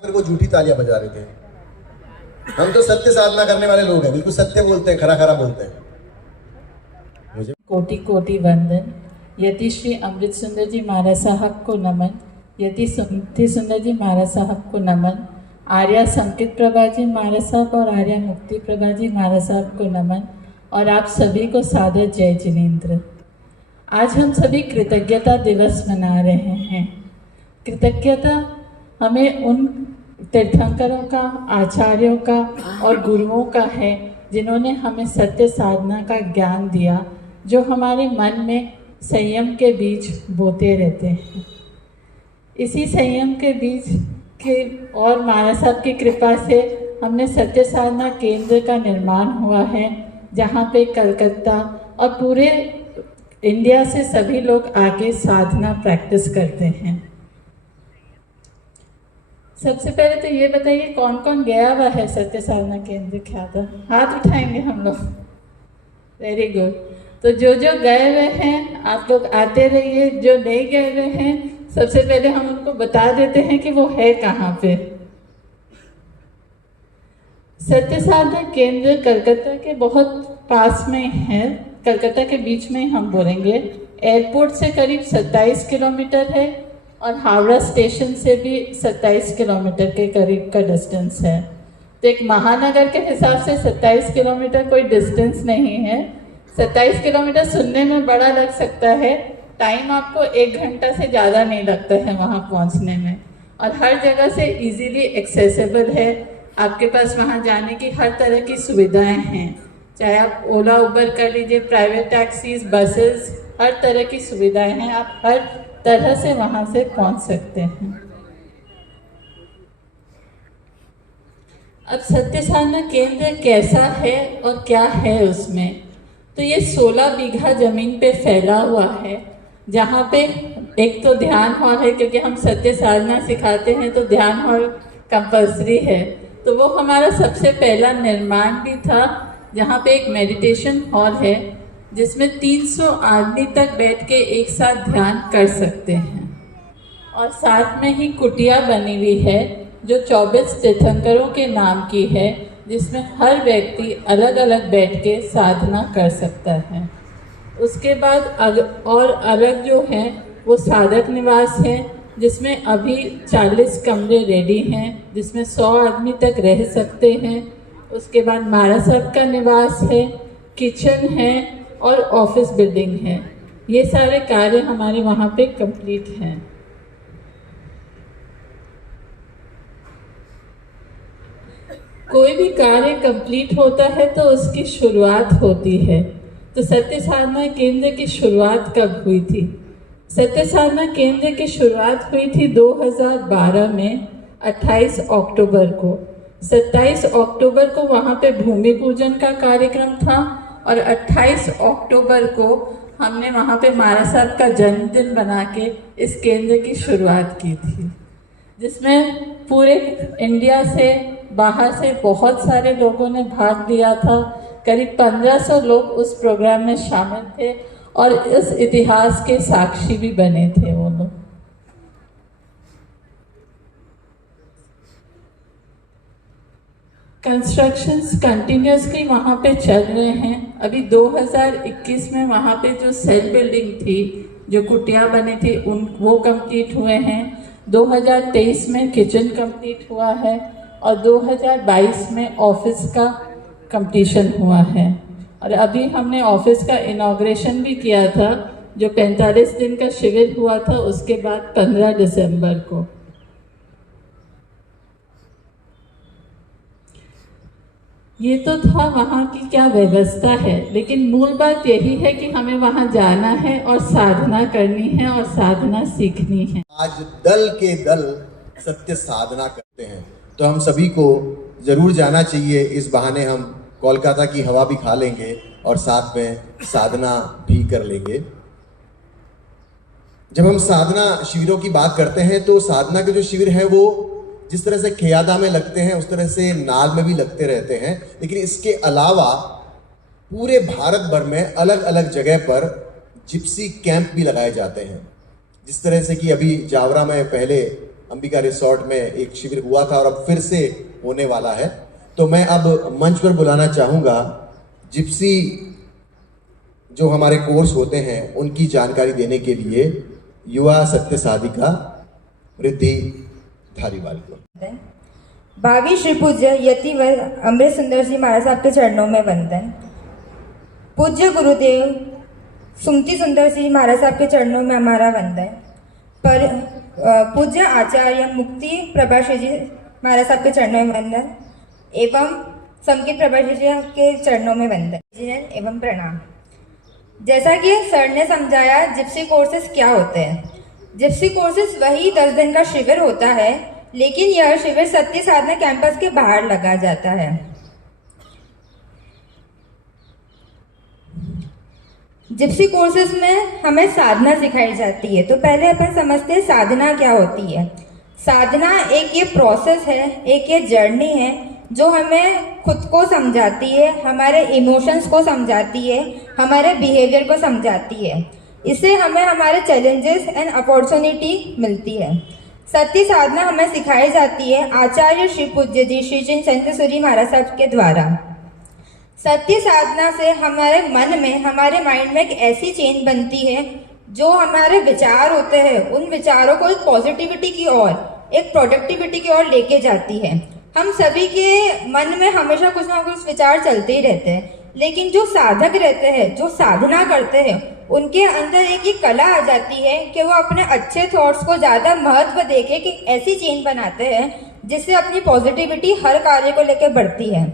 फिर वो झूठी तालियां बजा रहे थे। हम तो सत्य साधना करने वाले लोग हैं, बिल्कुल सत्य बोलते हैं, खरा खरा बोलते हैं। मुझे कोटि कोटि वंदन। यति श्री अमृत सुंदर जी महाराज साहब को नमन, यति सुंदर जी महाराज साहब को नमन, आर्या संकित प्रभा जी महाराज साहब और आर्या मुक्ति प्रभा जी महाराज साहब को नमन, और आप सभी को सादर जय जिनेन्द्र। आज हम सभी कृतज्ञता दिवस मना रहे हैं। कृतज्ञता हमें उन तीर्थंकरों का, आचार्यों का और गुरुओं का है जिन्होंने हमें सत्य साधना का ज्ञान दिया, जो हमारे मन में संयम के बीज बोते रहते हैं। इसी संयम के बीज के और महाराज साहब की कृपा से हमने सत्य साधना केंद्र का निर्माण हुआ है, जहाँ पे कलकत्ता और पूरे इंडिया से सभी लोग आके साधना प्रैक्टिस करते हैं। सबसे पहले तो ये बताइए कौन कौन गया हुआ है सत्य साधना केंद्र ख्याता? हाथ उठाएंगे हम लोग। Very good. तो जो जो गए हुए हैं आप लोग आते रहिए, जो नहीं गए हुए हैं सबसे पहले हम उनको बता देते हैं कि वो है कहाँ पे। सत्य साधना केंद्र कलकत्ता के बहुत पास में है, कलकत्ता के बीच में हम बोलेंगे। एयरपोर्ट से करीब 27 किलोमीटर है और हावड़ा स्टेशन से भी 27 किलोमीटर के करीब का डिस्टेंस है। तो एक महानगर के हिसाब से 27 किलोमीटर कोई डिस्टेंस नहीं है। 27 किलोमीटर सुनने में बड़ा लग सकता है, टाइम आपको 1 घंटा से ज़्यादा नहीं लगता है वहाँ पहुँचने में, और हर जगह से इजीली एक्सेसिबल है। आपके पास वहाँ जाने की हर तरह की सुविधाएं हैं, चाहे आप ओला उबर कर लीजिए, प्राइवेट टैक्सीज, बसेस, हर तरह की सुविधाएं हैं। आप हर तरह से वहाँ से पहुँच सकते हैं। अब सत्य साधना केंद्र कैसा है और क्या है उसमें? तो ये 16 बीघा ज़मीन पे फैला हुआ है, जहाँ पे एक तो ध्यान हॉल है, क्योंकि हम सत्य साधना सिखाते हैं तो ध्यान हॉल कंपल्सरी है। तो वो हमारा सबसे पहला निर्माण भी था, जहाँ पे एक मेडिटेशन हॉल है जिसमें 300 आदमी तक बैठ के एक साथ ध्यान कर सकते हैं। और साथ में ही कुटिया बनी हुई है जो 24 तीर्थंकरों के नाम की है, जिसमें हर व्यक्ति अलग अलग बैठ के साधना कर सकता है। उसके बाद और अलग जो हैं वो साधक निवास है, जिसमें अभी 40 कमरे रेडी हैं, जिसमें 100 आदमी तक रह सकते हैं। उसके बाद महाराज साहब का निवास है, किचन है और ऑफिस बिल्डिंग है। ये सारे कार्य हमारे वहाँ पे कंप्लीट हैं। कोई भी कार्य कंप्लीट होता है तो उसकी शुरुआत होती है। तो सत्य साधना केंद्र की शुरुआत कब हुई थी? सत्य साधना केंद्र की शुरुआत हुई थी 2012 में 28 अक्टूबर को। 27 अक्टूबर को वहाँ पे भूमि पूजन का कार्यक्रम था और 28 अक्टूबर को हमने वहाँ पे महाराज साहब का जन्मदिन बना के इस केंद्र की शुरुआत की थी, जिसमें पूरे इंडिया से, बाहर से बहुत सारे लोगों ने भाग लिया था। करीब 1500 लोग उस प्रोग्राम में शामिल थे और इस इतिहास के साक्षी भी बने थे वो लोग। कंस्ट्रक्शंस कंटिन्यूसली वहाँ पे चल रहे हैं। अभी 2021 में वहाँ पे जो सेल बिल्डिंग थी, जो कुटिया बने थे, वो कंप्लीट हुए हैं। 2023 में किचन कंप्लीट हुआ है और 2022 में ऑफिस का कंप्लीशन हुआ है। और अभी हमने ऑफिस का इनॉग्रेशन भी किया था, जो 45 दिन का शिविर हुआ था उसके बाद 15 दिसंबर को। ये तो था वहाँ की क्या व्यवस्था है, लेकिन मूल बात यही है कि हमें वहाँ जाना है और साधना करनी है और साधना सीखनी है। आज दल के दल सत्य साधना करते हैं, तो हम सभी को जरूर जाना चाहिए। इस बहाने हम कोलकाता की हवा भी खा लेंगे और साथ में साधना भी कर लेंगे। जब हम साधना शिविरों की बात करते हैं तो साधना के जो शिविर हैं वो जिस तरह से खेयादा में लगते हैं उस तरह से नाल में भी लगते रहते हैं, लेकिन इसके अलावा पूरे भारत भर में अलग अलग जगह पर जिप्सी कैंप भी लगाए जाते हैं। जिस तरह से कि अभी जावरा में पहले अंबिका रिसोर्ट में एक शिविर हुआ था और अब फिर से होने वाला है। तो मैं अब मंच पर बुलाना चाहूँगा जिप्सी जो हमारे कोर्स होते हैं उनकी जानकारी देने के लिए युवा सत्य साधिका रिद्धि धारीवाल को। भावी श्री पूज्य यतिवर अमृत सुंदर जी महाराज साहब के चरणों में वंदन। पूज्य गुरुदेव सुमति सुंदर जी महाराज साहब के चरणों में हमारा वंदन। पर पूज्य आचार्य मुक्ति प्रभाषी जी महाराज साहब के चरणों में वंदन एवं संकेत प्रभाषी जी के चरणों में वंदन एवं प्रणाम। जैसा कि सर ने समझाया, जिप्सी कोर्सेज क्या होते हैं। जिप्सी कोर्सेज वही 10 दिन का शिविर होता है, लेकिन यह शिविर सत्य साधना कैंपस के बाहर लगा जाता है। जिप्सी कोर्सेज में हमें साधना सिखाई जाती है। तो पहले अपन समझते हैं साधना क्या होती है। साधना एक ये प्रोसेस है, एक ये जर्नी है जो हमें खुद को समझाती है, हमारे इमोशंस को समझाती है, हमारे बिहेवियर को समझाती है। इससे हमें हमारे चैलेंजेस एंड अपॉर्चुनिटी मिलती है। सत्य साधना हमें सिखाई जाती है आचार्य श्री पूज्य जी श्री चंद्र सूरी महाराज साहब के द्वारा। सत्य साधना से हमारे मन में, हमारे माइंड में एक ऐसी चेंज बनती है जो हमारे विचार होते हैं, उन विचारों को एक पॉजिटिविटी की ओर, एक प्रोडक्टिविटी की ओर लेके जाती है। हम सभी के मन में हमेशा कुछ ना कुछ विचार चलते ही रहते हैं, लेकिन जो साधक रहते हैं, जो साधना करते हैं, उनके अंदर एक ये कला आ जाती है कि वो अपने अच्छे थॉट्स को ज़्यादा महत्व देके कि ऐसी चेंज बनाते हैं जिससे अपनी पॉजिटिविटी हर कार्य को लेकर बढ़ती है।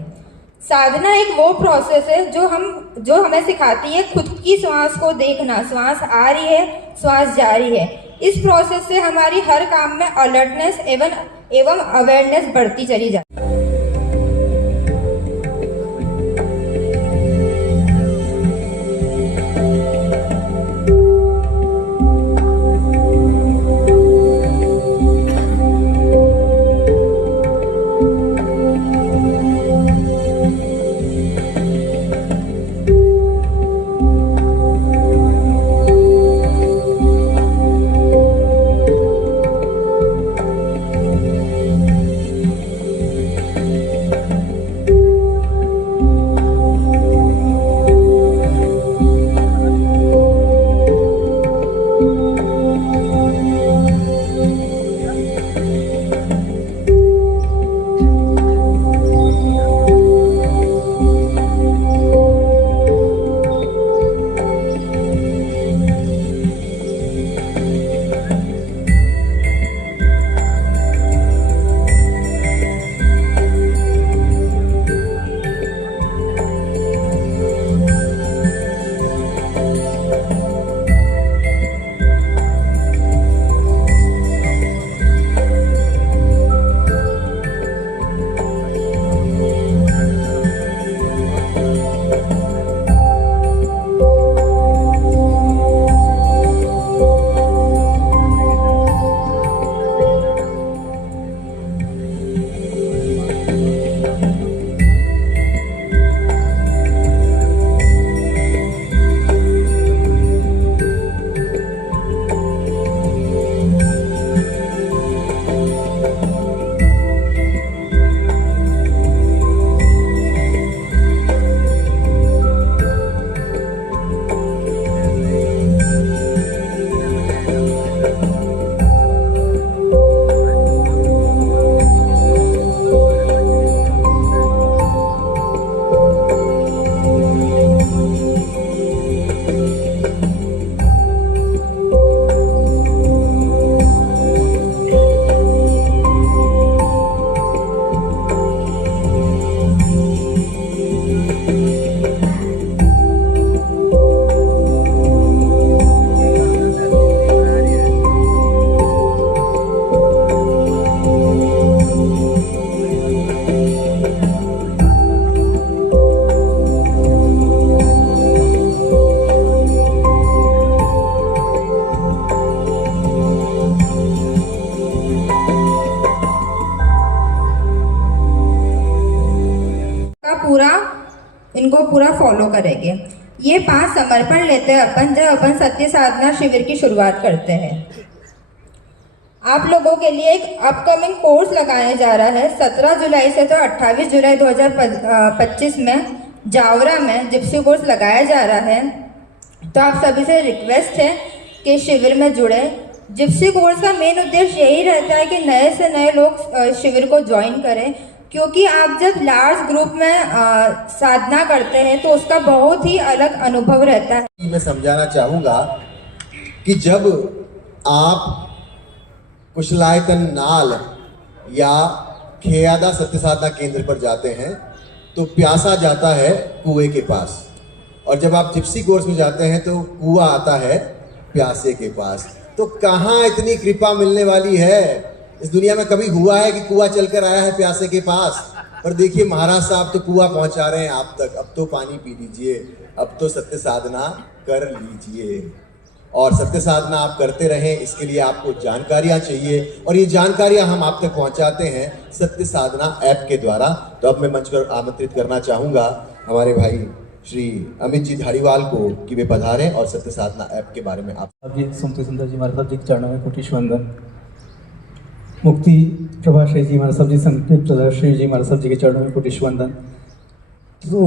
साधना एक वो प्रोसेस है जो हमें सिखाती है खुद की श्वास को देखना, श्वास आ रही है, श्वास जा रही है। इस प्रोसेस से हमारी हर काम में अलर्टनेस एवं अवेयरनेस बढ़ती चली जाती है। इनको पूरा फॉलो करेंगे। ये 5 समर्पण लेते हैं अपन जब अपन सत्य साधना शिविर की शुरुआत करते हैं। आप लोगों के लिए एक अपकमिंग कोर्स लगाया जा रहा है 17 जुलाई से तो 28 जुलाई 2025 में जावरा में जिप्सी कोर्स लगाया जा रहा है। तो आप सभी से रिक्वेस्ट है कि शिविर में जुड़े। जिप्सी कोर्स का मेन उद्देश्य यही रहता है कि नए से नए लोग शिविर को ज्वाइन करें, क्योंकि आप जब लार्ज ग्रुप में साधना करते हैं तो उसका बहुत ही अलग अनुभव रहता है। मैं समझाना चाहूँगा कि जब आप कुशलायतन नाल या खेयादा सत्य साधना केंद्र पर जाते हैं तो प्यासा जाता है कुएं के पास, और जब आप जिप्सी कोर्स में जाते हैं तो कुआं आता है प्यासे के पास। तो कहाँ इतनी कृपा मिलने वाली है? इस दुनिया में कभी हुआ है कि कुआं चलकर आया है प्यासे के पास? पर देखिए महाराज साहब तो कुआं पहुंचा रहे हैं आप तक। अब तो पानी पी लीजिए, अब तो सत्य साधना कर लीजिए, और सत्य साधना आप करते रहें। इसके लिए आपको जानकारियाँ चाहिए, और ये जानकारियाँ हम आप तक पहुँचाते हैं सत्य साधना ऐप के द्वारा। तो अब मैं मंच पर आमंत्रित करना चाहूँगा हमारे भाई श्री अमित जी धारीवाल को कि वे पधारें और सत्य साधना ऐप के बारे में आप जी सुनते सुंदर जी महाराज साहब जी के चरणों में कोटि वंदन। मुक्ति प्रभाश्री जी महाराज साहब जी, संत प्रभाश्री जी महाराज साहब जी के चरणों में कोटि वंदन। तो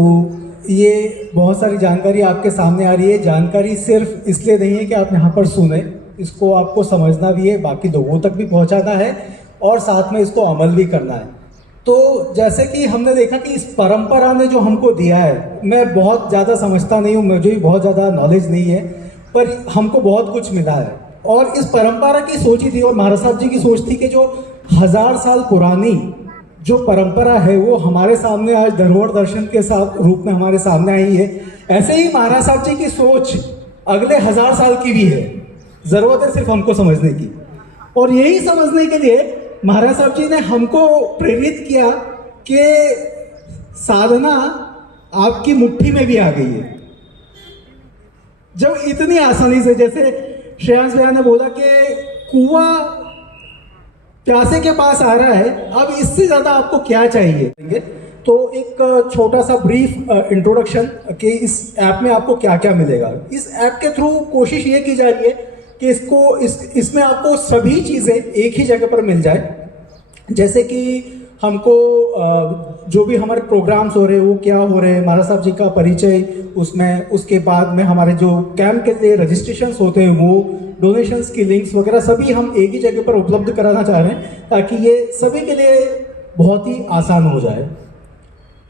ये बहुत सारी जानकारी आपके सामने आ रही है। जानकारी सिर्फ इसलिए नहीं है कि आप यहाँ पर सुने, इसको आपको समझना भी है, बाकी लोगों तक भी पहुँचाना है, और साथ में इसको अमल भी करना है। तो जैसे कि हमने देखा कि इस परंपरा ने जो हमको दिया है, मैं बहुत ज़्यादा समझता नहीं हूँ, मुझे भी बहुत ज़्यादा नॉलेज नहीं है, पर हमको बहुत कुछ मिला है। और इस परंपरा की सोच ही थी, और महाराज साहब जी की सोच थी कि जो 1000 साल पुरानी जो परंपरा है वो हमारे सामने आज धरोहर दर्शन के साथ रूप में हमारे सामने आई है। ऐसे ही महाराज साहब जी की सोच अगले 1000 साल की भी है। ज़रूरत है सिर्फ हमको समझने की, और यही समझने के लिए महाराज साहब जी ने हमको प्रेरित किया कि साधना आपकी मुट्ठी में भी आ गई है। जब इतनी आसानी से, जैसे श्रेयांश भैया ने बोला कि कुआं प्यासे के पास आ रहा है, अब इससे ज़्यादा आपको क्या चाहिए? तो एक छोटा सा ब्रीफ इंट्रोडक्शन कि इस ऐप में आपको क्या क्या मिलेगा। इस ऐप के थ्रू कोशिश ये की जा रही है कि इसमें आपको सभी चीज़ें एक ही जगह पर मिल जाए। जैसे कि हमको जो भी हमारे प्रोग्राम्स हो रहे हैं वो क्या हो रहे हैं, महाराज साहब जी का परिचय उसमें, उसके बाद में हमारे जो कैंप के लिए रजिस्ट्रेशंस होते हैं वो, डोनेशंस की लिंक्स वगैरह सभी हम एक ही जगह पर उपलब्ध कराना चाह रहे हैं ताकि ये सभी के लिए बहुत ही आसान हो जाए।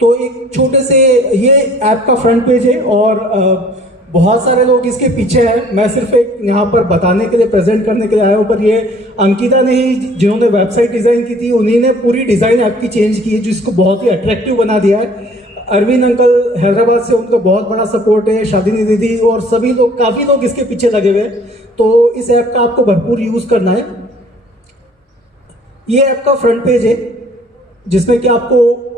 तो एक छोटे से ये ऐप का फ्रंट पेज है, और बहुत सारे लोग इसके पीछे हैं। मैं सिर्फ एक यहाँ पर बताने के लिए, प्रेजेंट करने के लिए आया हूँ, पर ये अंकिता ने ही, जिन्होंने वेबसाइट डिज़ाइन की थी, उन्हीं ने पूरी डिज़ाइन ऐप की चेंज की है, जिसको बहुत ही अट्रैक्टिव बना दिया है। अरविंद अंकल हैदराबाद से, उनका बहुत बड़ा सपोर्ट है, शालिनी दीदी और सभी लोग, काफ़ी लोग इसके पीछे लगे हुए हैं। तो इस ऐप का आपको भरपूर यूज़ करना है। ये ऐप का फ्रंट पेज है जिसमें कि आपको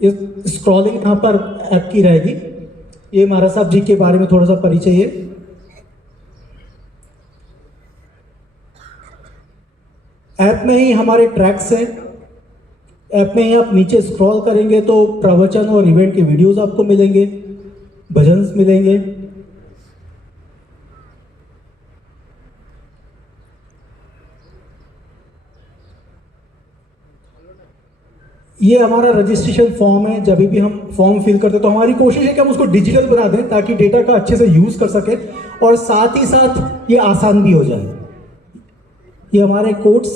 स्क्रॉलिंग यहाँ पर ऐप की रहेगी। ये महाराज साहब जी के बारे में थोड़ा सा परिचय है। ऐप में ही हमारे ट्रैक्स हैं। ऐप में ही आप नीचे स्क्रॉल करेंगे तो प्रवचन और इवेंट के वीडियोस आपको मिलेंगे, भजन्स मिलेंगे। ये हमारा रजिस्ट्रेशन फॉर्म है। जब भी हम फॉर्म फिल करते हैं तो हमारी कोशिश है कि हम उसको डिजिटल बना दें ताकि डेटा का अच्छे से यूज़ कर सके, और साथ ही साथ ये आसान भी हो जाए। ये हमारे कोड्स,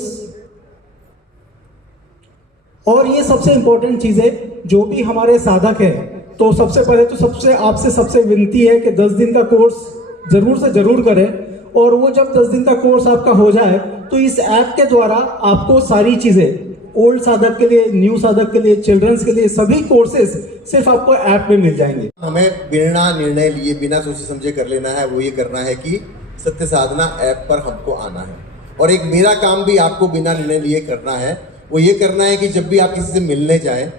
और ये सबसे इम्पोर्टेंट चीज़ है, जो भी हमारे साधक है तो सबसे पहले तो आपसे सबसे विनती है कि 10 दिन का कोर्स ज़रूर से ज़रूर करें। और वो जब 10 दिन का कोर्स आपका हो जाए तो इस ऐप के द्वारा आपको सारी चीज़ें, ओल्ड साधक के लिए, न्यू साधक के लिए, चिल्ड्रंस के लिए, सभी कोर्सेज सिर्फ आपको ऐप में मिल जाएंगे। हमें बिना निर्णय लिए, बिना सोचे समझे कर लेना है। वो ये करना है कि सत्य साधना ऐप पर हमको आना है। और एक मेरा काम भी आपको बिना निर्णय लिए करना है। वो ये करना है कि जब भी आप किसी से मिलने जाएं,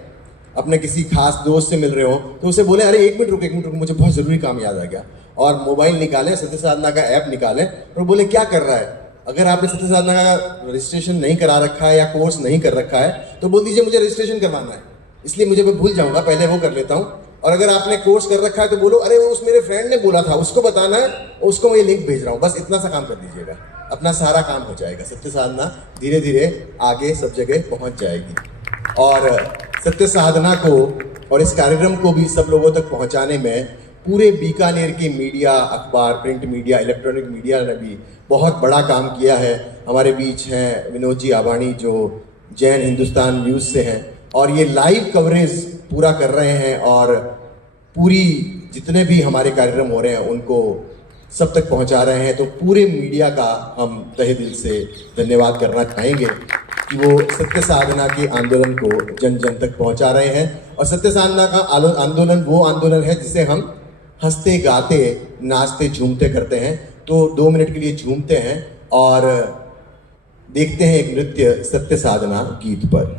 अपने किसी खास दोस्त से मिल रहे हो, तो उसे बोले अरे एक मिनट रुक, मुझे बहुत ज़रूरी काम याद आ गया, और मोबाइल निकालें, सत्य साधना का ऐप निकालें और बोले क्या कर रहा है। अगर आपने सत्य साधना का रजिस्ट्रेशन नहीं करा रखा है या कोर्स नहीं कर रखा है तो बोल दीजिए मुझे रजिस्ट्रेशन करवाना है। इसलिए मुझे मैं भूल जाऊंगा, पहले वो कर लेता हूँ। और अगर आपने कोर्स कर रखा है तो बोलो अरे वो उस मेरे फ्रेंड ने बोला था, उसको बताना है, उसको मैं ये लिंक भेज रहा हूँ। बस इतना सा काम कर दीजिएगा, अपना सारा काम हो जाएगा। सत्य साधना धीरे धीरे आगे सब जगह पहुँच जाएगी। और सत्य साधना को और इस कार्यक्रम को भी सब लोगों तक पहुँचाने में पूरे बीकानेर की मीडिया, अखबार, प्रिंट मीडिया, इलेक्ट्रॉनिक मीडिया ने भी बहुत बड़ा काम किया है। हमारे बीच हैं विनोद जी आबाणी जो जैन हिंदुस्तान न्यूज़ से हैं, और ये लाइव कवरेज पूरा कर रहे हैं और पूरी जितने भी हमारे कार्यक्रम हो रहे हैं उनको सब तक पहुंचा रहे हैं। तो पूरे मीडिया का हम तहे दिल से धन्यवाद करना चाहेंगे कि वो सत्य साधना के आंदोलन को जन जन तक पहुंचा रहे हैं। और सत्य साधना का आंदोलन वो आंदोलन है जिसे हम हंसते गाते नाचते झूमते करते हैं। तो 2 मिनट के लिए झूमते हैं और देखते हैं एक नृत्य सत्य साधना गीत पर।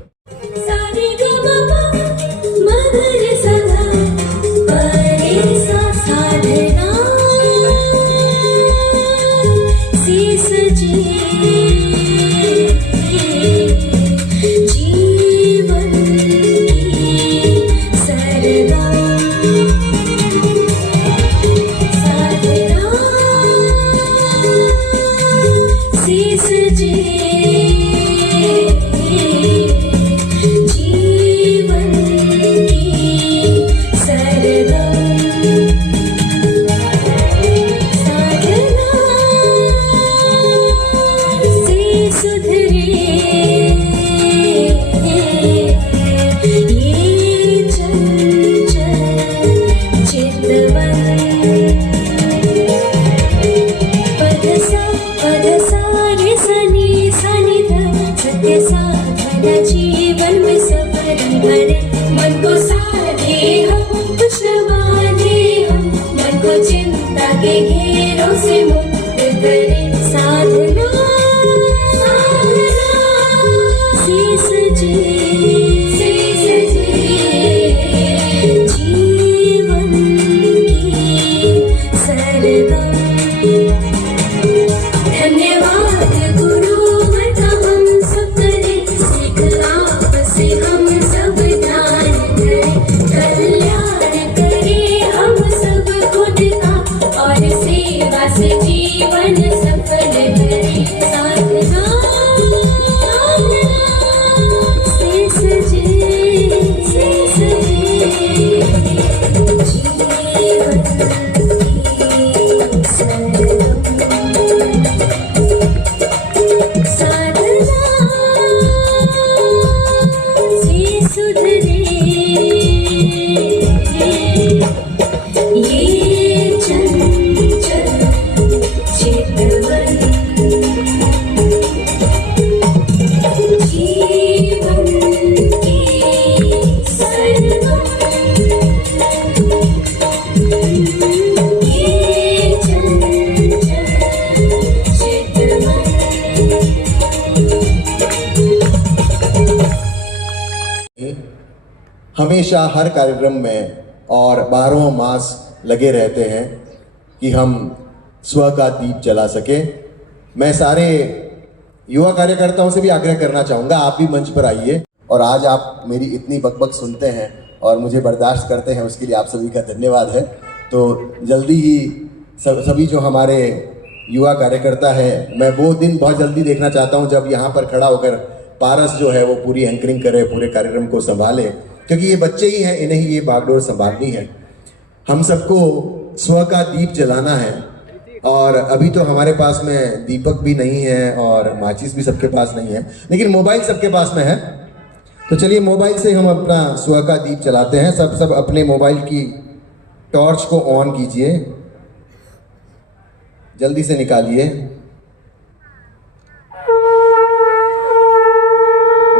हमेशा हर कार्यक्रम में और 12 मास लगे रहते हैं कि हम स्व का दीप जला सके। मैं सारे युवा कार्यकर्ताओं से भी आग्रह करना चाहूँगा, आप भी मंच पर आइए। और आज आप मेरी इतनी बकबक सुनते हैं और मुझे बर्दाश्त करते हैं, उसके लिए आप सभी का धन्यवाद है। तो जल्दी ही सभी जो हमारे युवा कार्यकर्ता हैं, मैं वो दिन बहुत जल्दी देखना चाहता हूँ जब यहाँ पर खड़ा होकर पारस जो है वो पूरी एंकरिंग करे, पूरे कार्यक्रम को संभाले, क्योंकि ये बच्चे ही हैं, इन्हें ही ये बागडोर संभालनी है। हम सबको स्व का दीप जलाना है। और अभी तो हमारे पास में दीपक भी नहीं है और माचिस भी सबके पास नहीं है, लेकिन मोबाइल सबके पास में है। तो चलिए मोबाइल से हम अपना स्व का दीप जलाते हैं। सब अपने मोबाइल की टॉर्च को ऑन कीजिए, जल्दी से निकालिए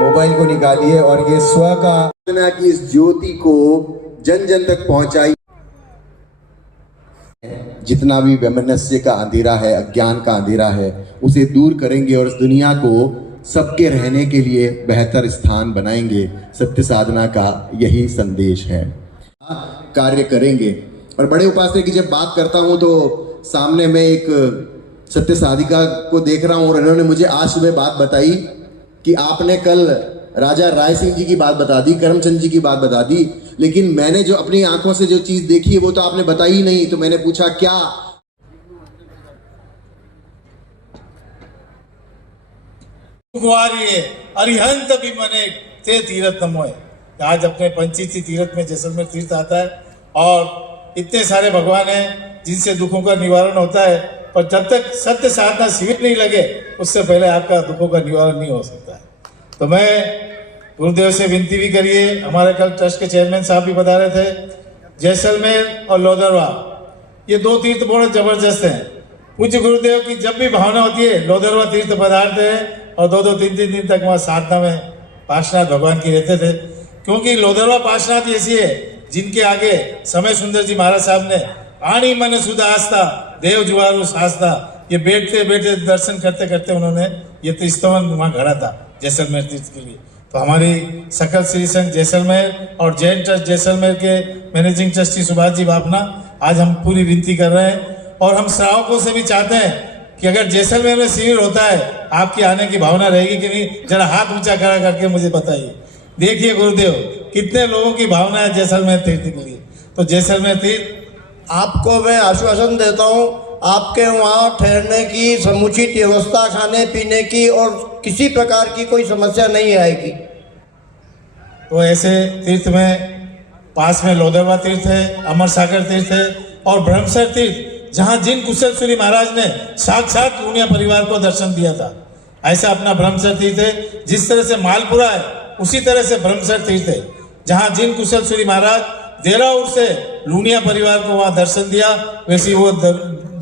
मोबाइल को, निकालिए और ये स्व का की इस ज्योति को जन जन तक पहुंचाइए। जितना भी वैमनस्य का अंधेरा है, अज्ञान का अंधेरा है, उसे दूर करेंगे और इस दुनिया को सबके रहने के लिए बेहतर स्थान बनाएंगे। सत्य साधना का यही संदेश है। कार्य करेंगे। और बड़े उपासक की जब बात करता हूं तो सामने मैं एक सत्य साधिका को देख रहा हूं और इन्होंने मुझे आज सुबह बात बताई कि आपने कल राजा राय सिंह जी की बात बता दी, करमचंद जी की बात बता दी, लेकिन मैंने जो अपनी आंखों से जो चीज देखी है वो तो आपने बताई ही नहीं। तो मैंने पूछा क्या? अरिहंत भी मने ते तीर्थ नमोय। आज अपने पंचीती तीर्थ में जैसलमेर तीर्थ आता है और इतने सारे भगवान हैं जिनसे दुखों का निवारण होता है, पर जब तक सत्य साधना शिविर नहीं लगे उससे पहले आपका दुखों का निवारण नहीं हो सकता है। तो मैं गुरुदेव से विनती भी करिए, हमारे कल ट्रस्ट के चेयरमैन साहब भी बता रहे थे, जैसलमेर और लोदरवा ये दो तीर्थ बहुत जबरदस्त हैं। पूज्य गुरुदेव की जब भी भावना होती है लोदरवा तीर्थ पधारते हैं और 2-2, 3-3 दिन तक वहाँ साधना में पार्श्वनाथ भगवान की रहते थे, क्योंकि लोदरवा पार्श्वनाथ ऐसी है जिनके आगे समय सुंदर जी महाराज साहब ने आणी मन सुधा आस्था देव जुआरू शास्ता, ये बैठते बैठते दर्शन करते करते उन्होंने ये त्रिस्तवन वहाँ घड़ा था जैसलमेर तीर्थ के लिए। तो हमारी सकल श्री संघ जैसलमेर और जैन ट्रस्ट जैसलमेर के मैनेजिंग ट्रस्टी सुभाष जी बापना आज हम पूरी विनती कर रहे हैं और हम श्रावकों से भी चाहते हैं कि अगर जैसलमेर में शिविर होता है आपकी आने की भावना रहेगी कि नहीं, जरा हाथ ऊंचा खड़ा करके मुझे बताइए। देखिए गुरुदेव कितने लोगों की भावना है जैसलमेर तीर्थ के लिए। तो जैसलमेर तीर्थ आपको मैं आश्वासन देता हूँ, आपके वहाँ ठहरने की समुचित व्यवस्था, खाने पीने की और किसी प्रकार की कोई समस्या नहीं आएगी। तो ऐसे तीर्थ में पास में लोदरवा तीर्थ है, अमर सागर तीर्थ है और ब्रह्मसर तीर्थ, जहाँ जिन कुशल सूरी महाराज ने साक्षात दुनिया परिवार को दर्शन दिया था, ऐसा अपना ब्रह्मसर तीर्थ है। जिस तरह से मालपुरा है उसी तरह से ब्रह्मसर तीर्थ है, जहाँ जिन कुशल सूरी महाराज देराउर से लूनिया परिवार को वहाँ दर्शन दिया, वैसी वो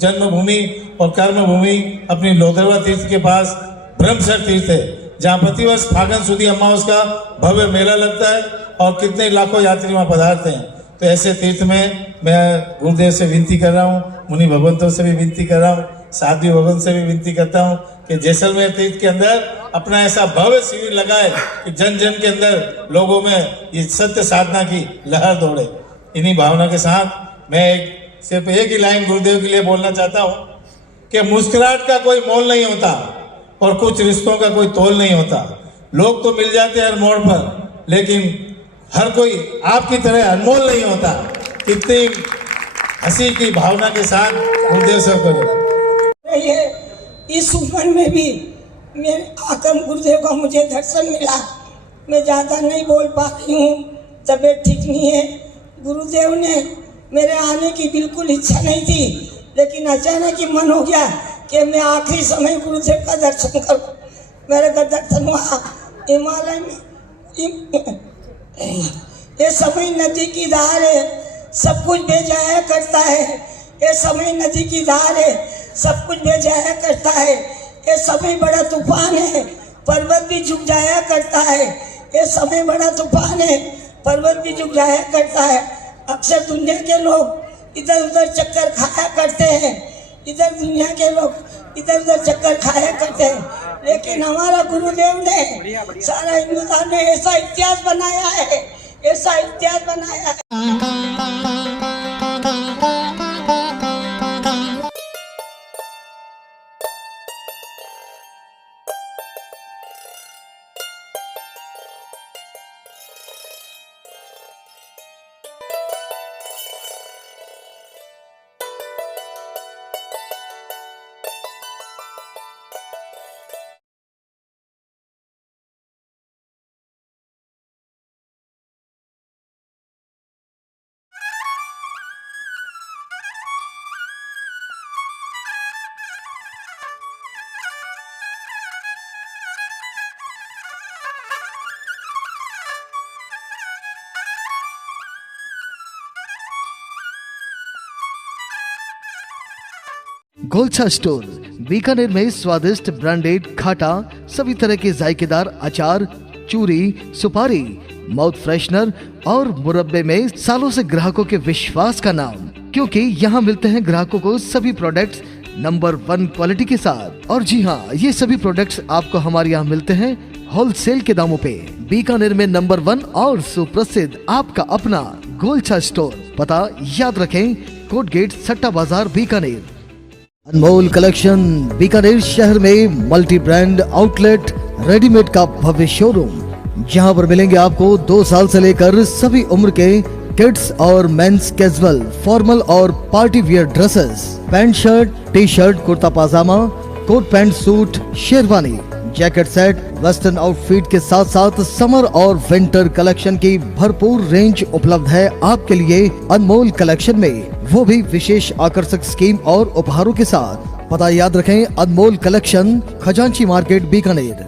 जन्मभूमि और कर्मभूमि अपनी लोदरवा तीर्थ के पास ब्रह्मसर तीर्थ है, जहाँ प्रतिवर्ष फागण सुदी अमावस का भव्य मेला लगता है और कितने लाखों यात्री वहाँ पधारते हैं। तो ऐसे तीर्थ में मैं गुरुदेव से विनती कर रहा हूँ, मुनि भगवंतों से भी विनती कर रहा हूँ, साध्वी भगवान से भी विनती करता हूँ कि जैसलमेर तीर्थ के अंदर अपना ऐसा भव्य शिविर लगाए कि जन जन के अंदर लोगों में ये सत्य साधना की लहर दौड़े। इन्हीं भावना के साथ मैं सिर्फ एक ही लाइन गुरुदेव के लिए बोलना चाहता हूँ कि मुस्कुराहट का कोई मोल नहीं होता और कुछ रिश्तों का कोई तोल नहीं होता। लोग तो मिल जाते हैं हर मोड़ पर, लेकिन हर कोई आपकी तरह अनमोल नहीं होता। कितनी हंसी की भावना के साथ गुरुदेव से करो। ये इस उम्र में भी मेरे आकम गुरुदेव का मुझे दर्शन मिला। मैं ज़्यादा नहीं बोल पा रही हूँ, तबीयत ठीक नहीं है। गुरुदेव ने मेरे आने की बिल्कुल इच्छा नहीं थी, लेकिन अचानक ही मन हो गया कि मैं आखिरी समय गुरुदेव का दर्शन करूं। मेरे का दर्शन हुआ हिमालय में। ये समय नदी की धार है, सब कुछ बह जाया करता है। ये समय नदी की धार है, सब कुछ बह जाया करता है। ये समय बड़ा तूफान है, पर्वत भी झुक जाया करता है। ये समय बड़ा तूफान है, पर्वत भी झुक जाया करता है। अक्सर दुनिया के लोग इधर उधर चक्कर खाया करते हैं, इधर दुनिया के लोग इधर उधर चक्कर खाया करते हैं, लेकिन हमारा गुरुदेव ने सारा हिंदुस्तान में ऐसा इतिहास बनाया है, ऐसा इतिहास बनाया है। गोलछा स्टोर बीकानेर में स्वादिष्ट ब्रांडेड खाटा, सभी तरह के जायकेदार अचार, चूरी, सुपारी, माउथ फ्रेशनर और मुरब्बे में सालों से ग्राहकों के विश्वास का नाम, क्योंकि यहाँ मिलते हैं ग्राहकों को सभी प्रोडक्ट्स नंबर 1 क्वालिटी के साथ। और जी हाँ, ये सभी प्रोडक्ट्स आपको हमारे यहाँ मिलते हैं होलसेल के दामों पे। बीकानेर में नंबर 1 और सुप्रसिद्ध आपका अपना गोलछा स्टोर। पता याद रखें, कोट गेट, सट्टा बाजार, बीकानेर। अनमोल कलेक्शन बीकानेर शहर में मल्टी ब्रांड आउटलेट, रेडीमेड का भव्य शोरूम, जहां पर मिलेंगे आपको 2 साल से लेकर सभी उम्र के किड्स और मेंस कैजुअल, फॉर्मल और party wear dresses, pant shirt, T shirt, kurta pajama, coat pant suit, sherwani, jacket set, western outfit के साथ साथ समर और विंटर कलेक्शन की भरपूर रेंज उपलब्ध है आपके लिए अनमोल कलेक्शन में, वो भी विशेष आकर्षक स्कीम और उपहारों के साथ। पता याद रखें, अनमोल कलेक्शन, खजांची मार्केट, बीकानेर।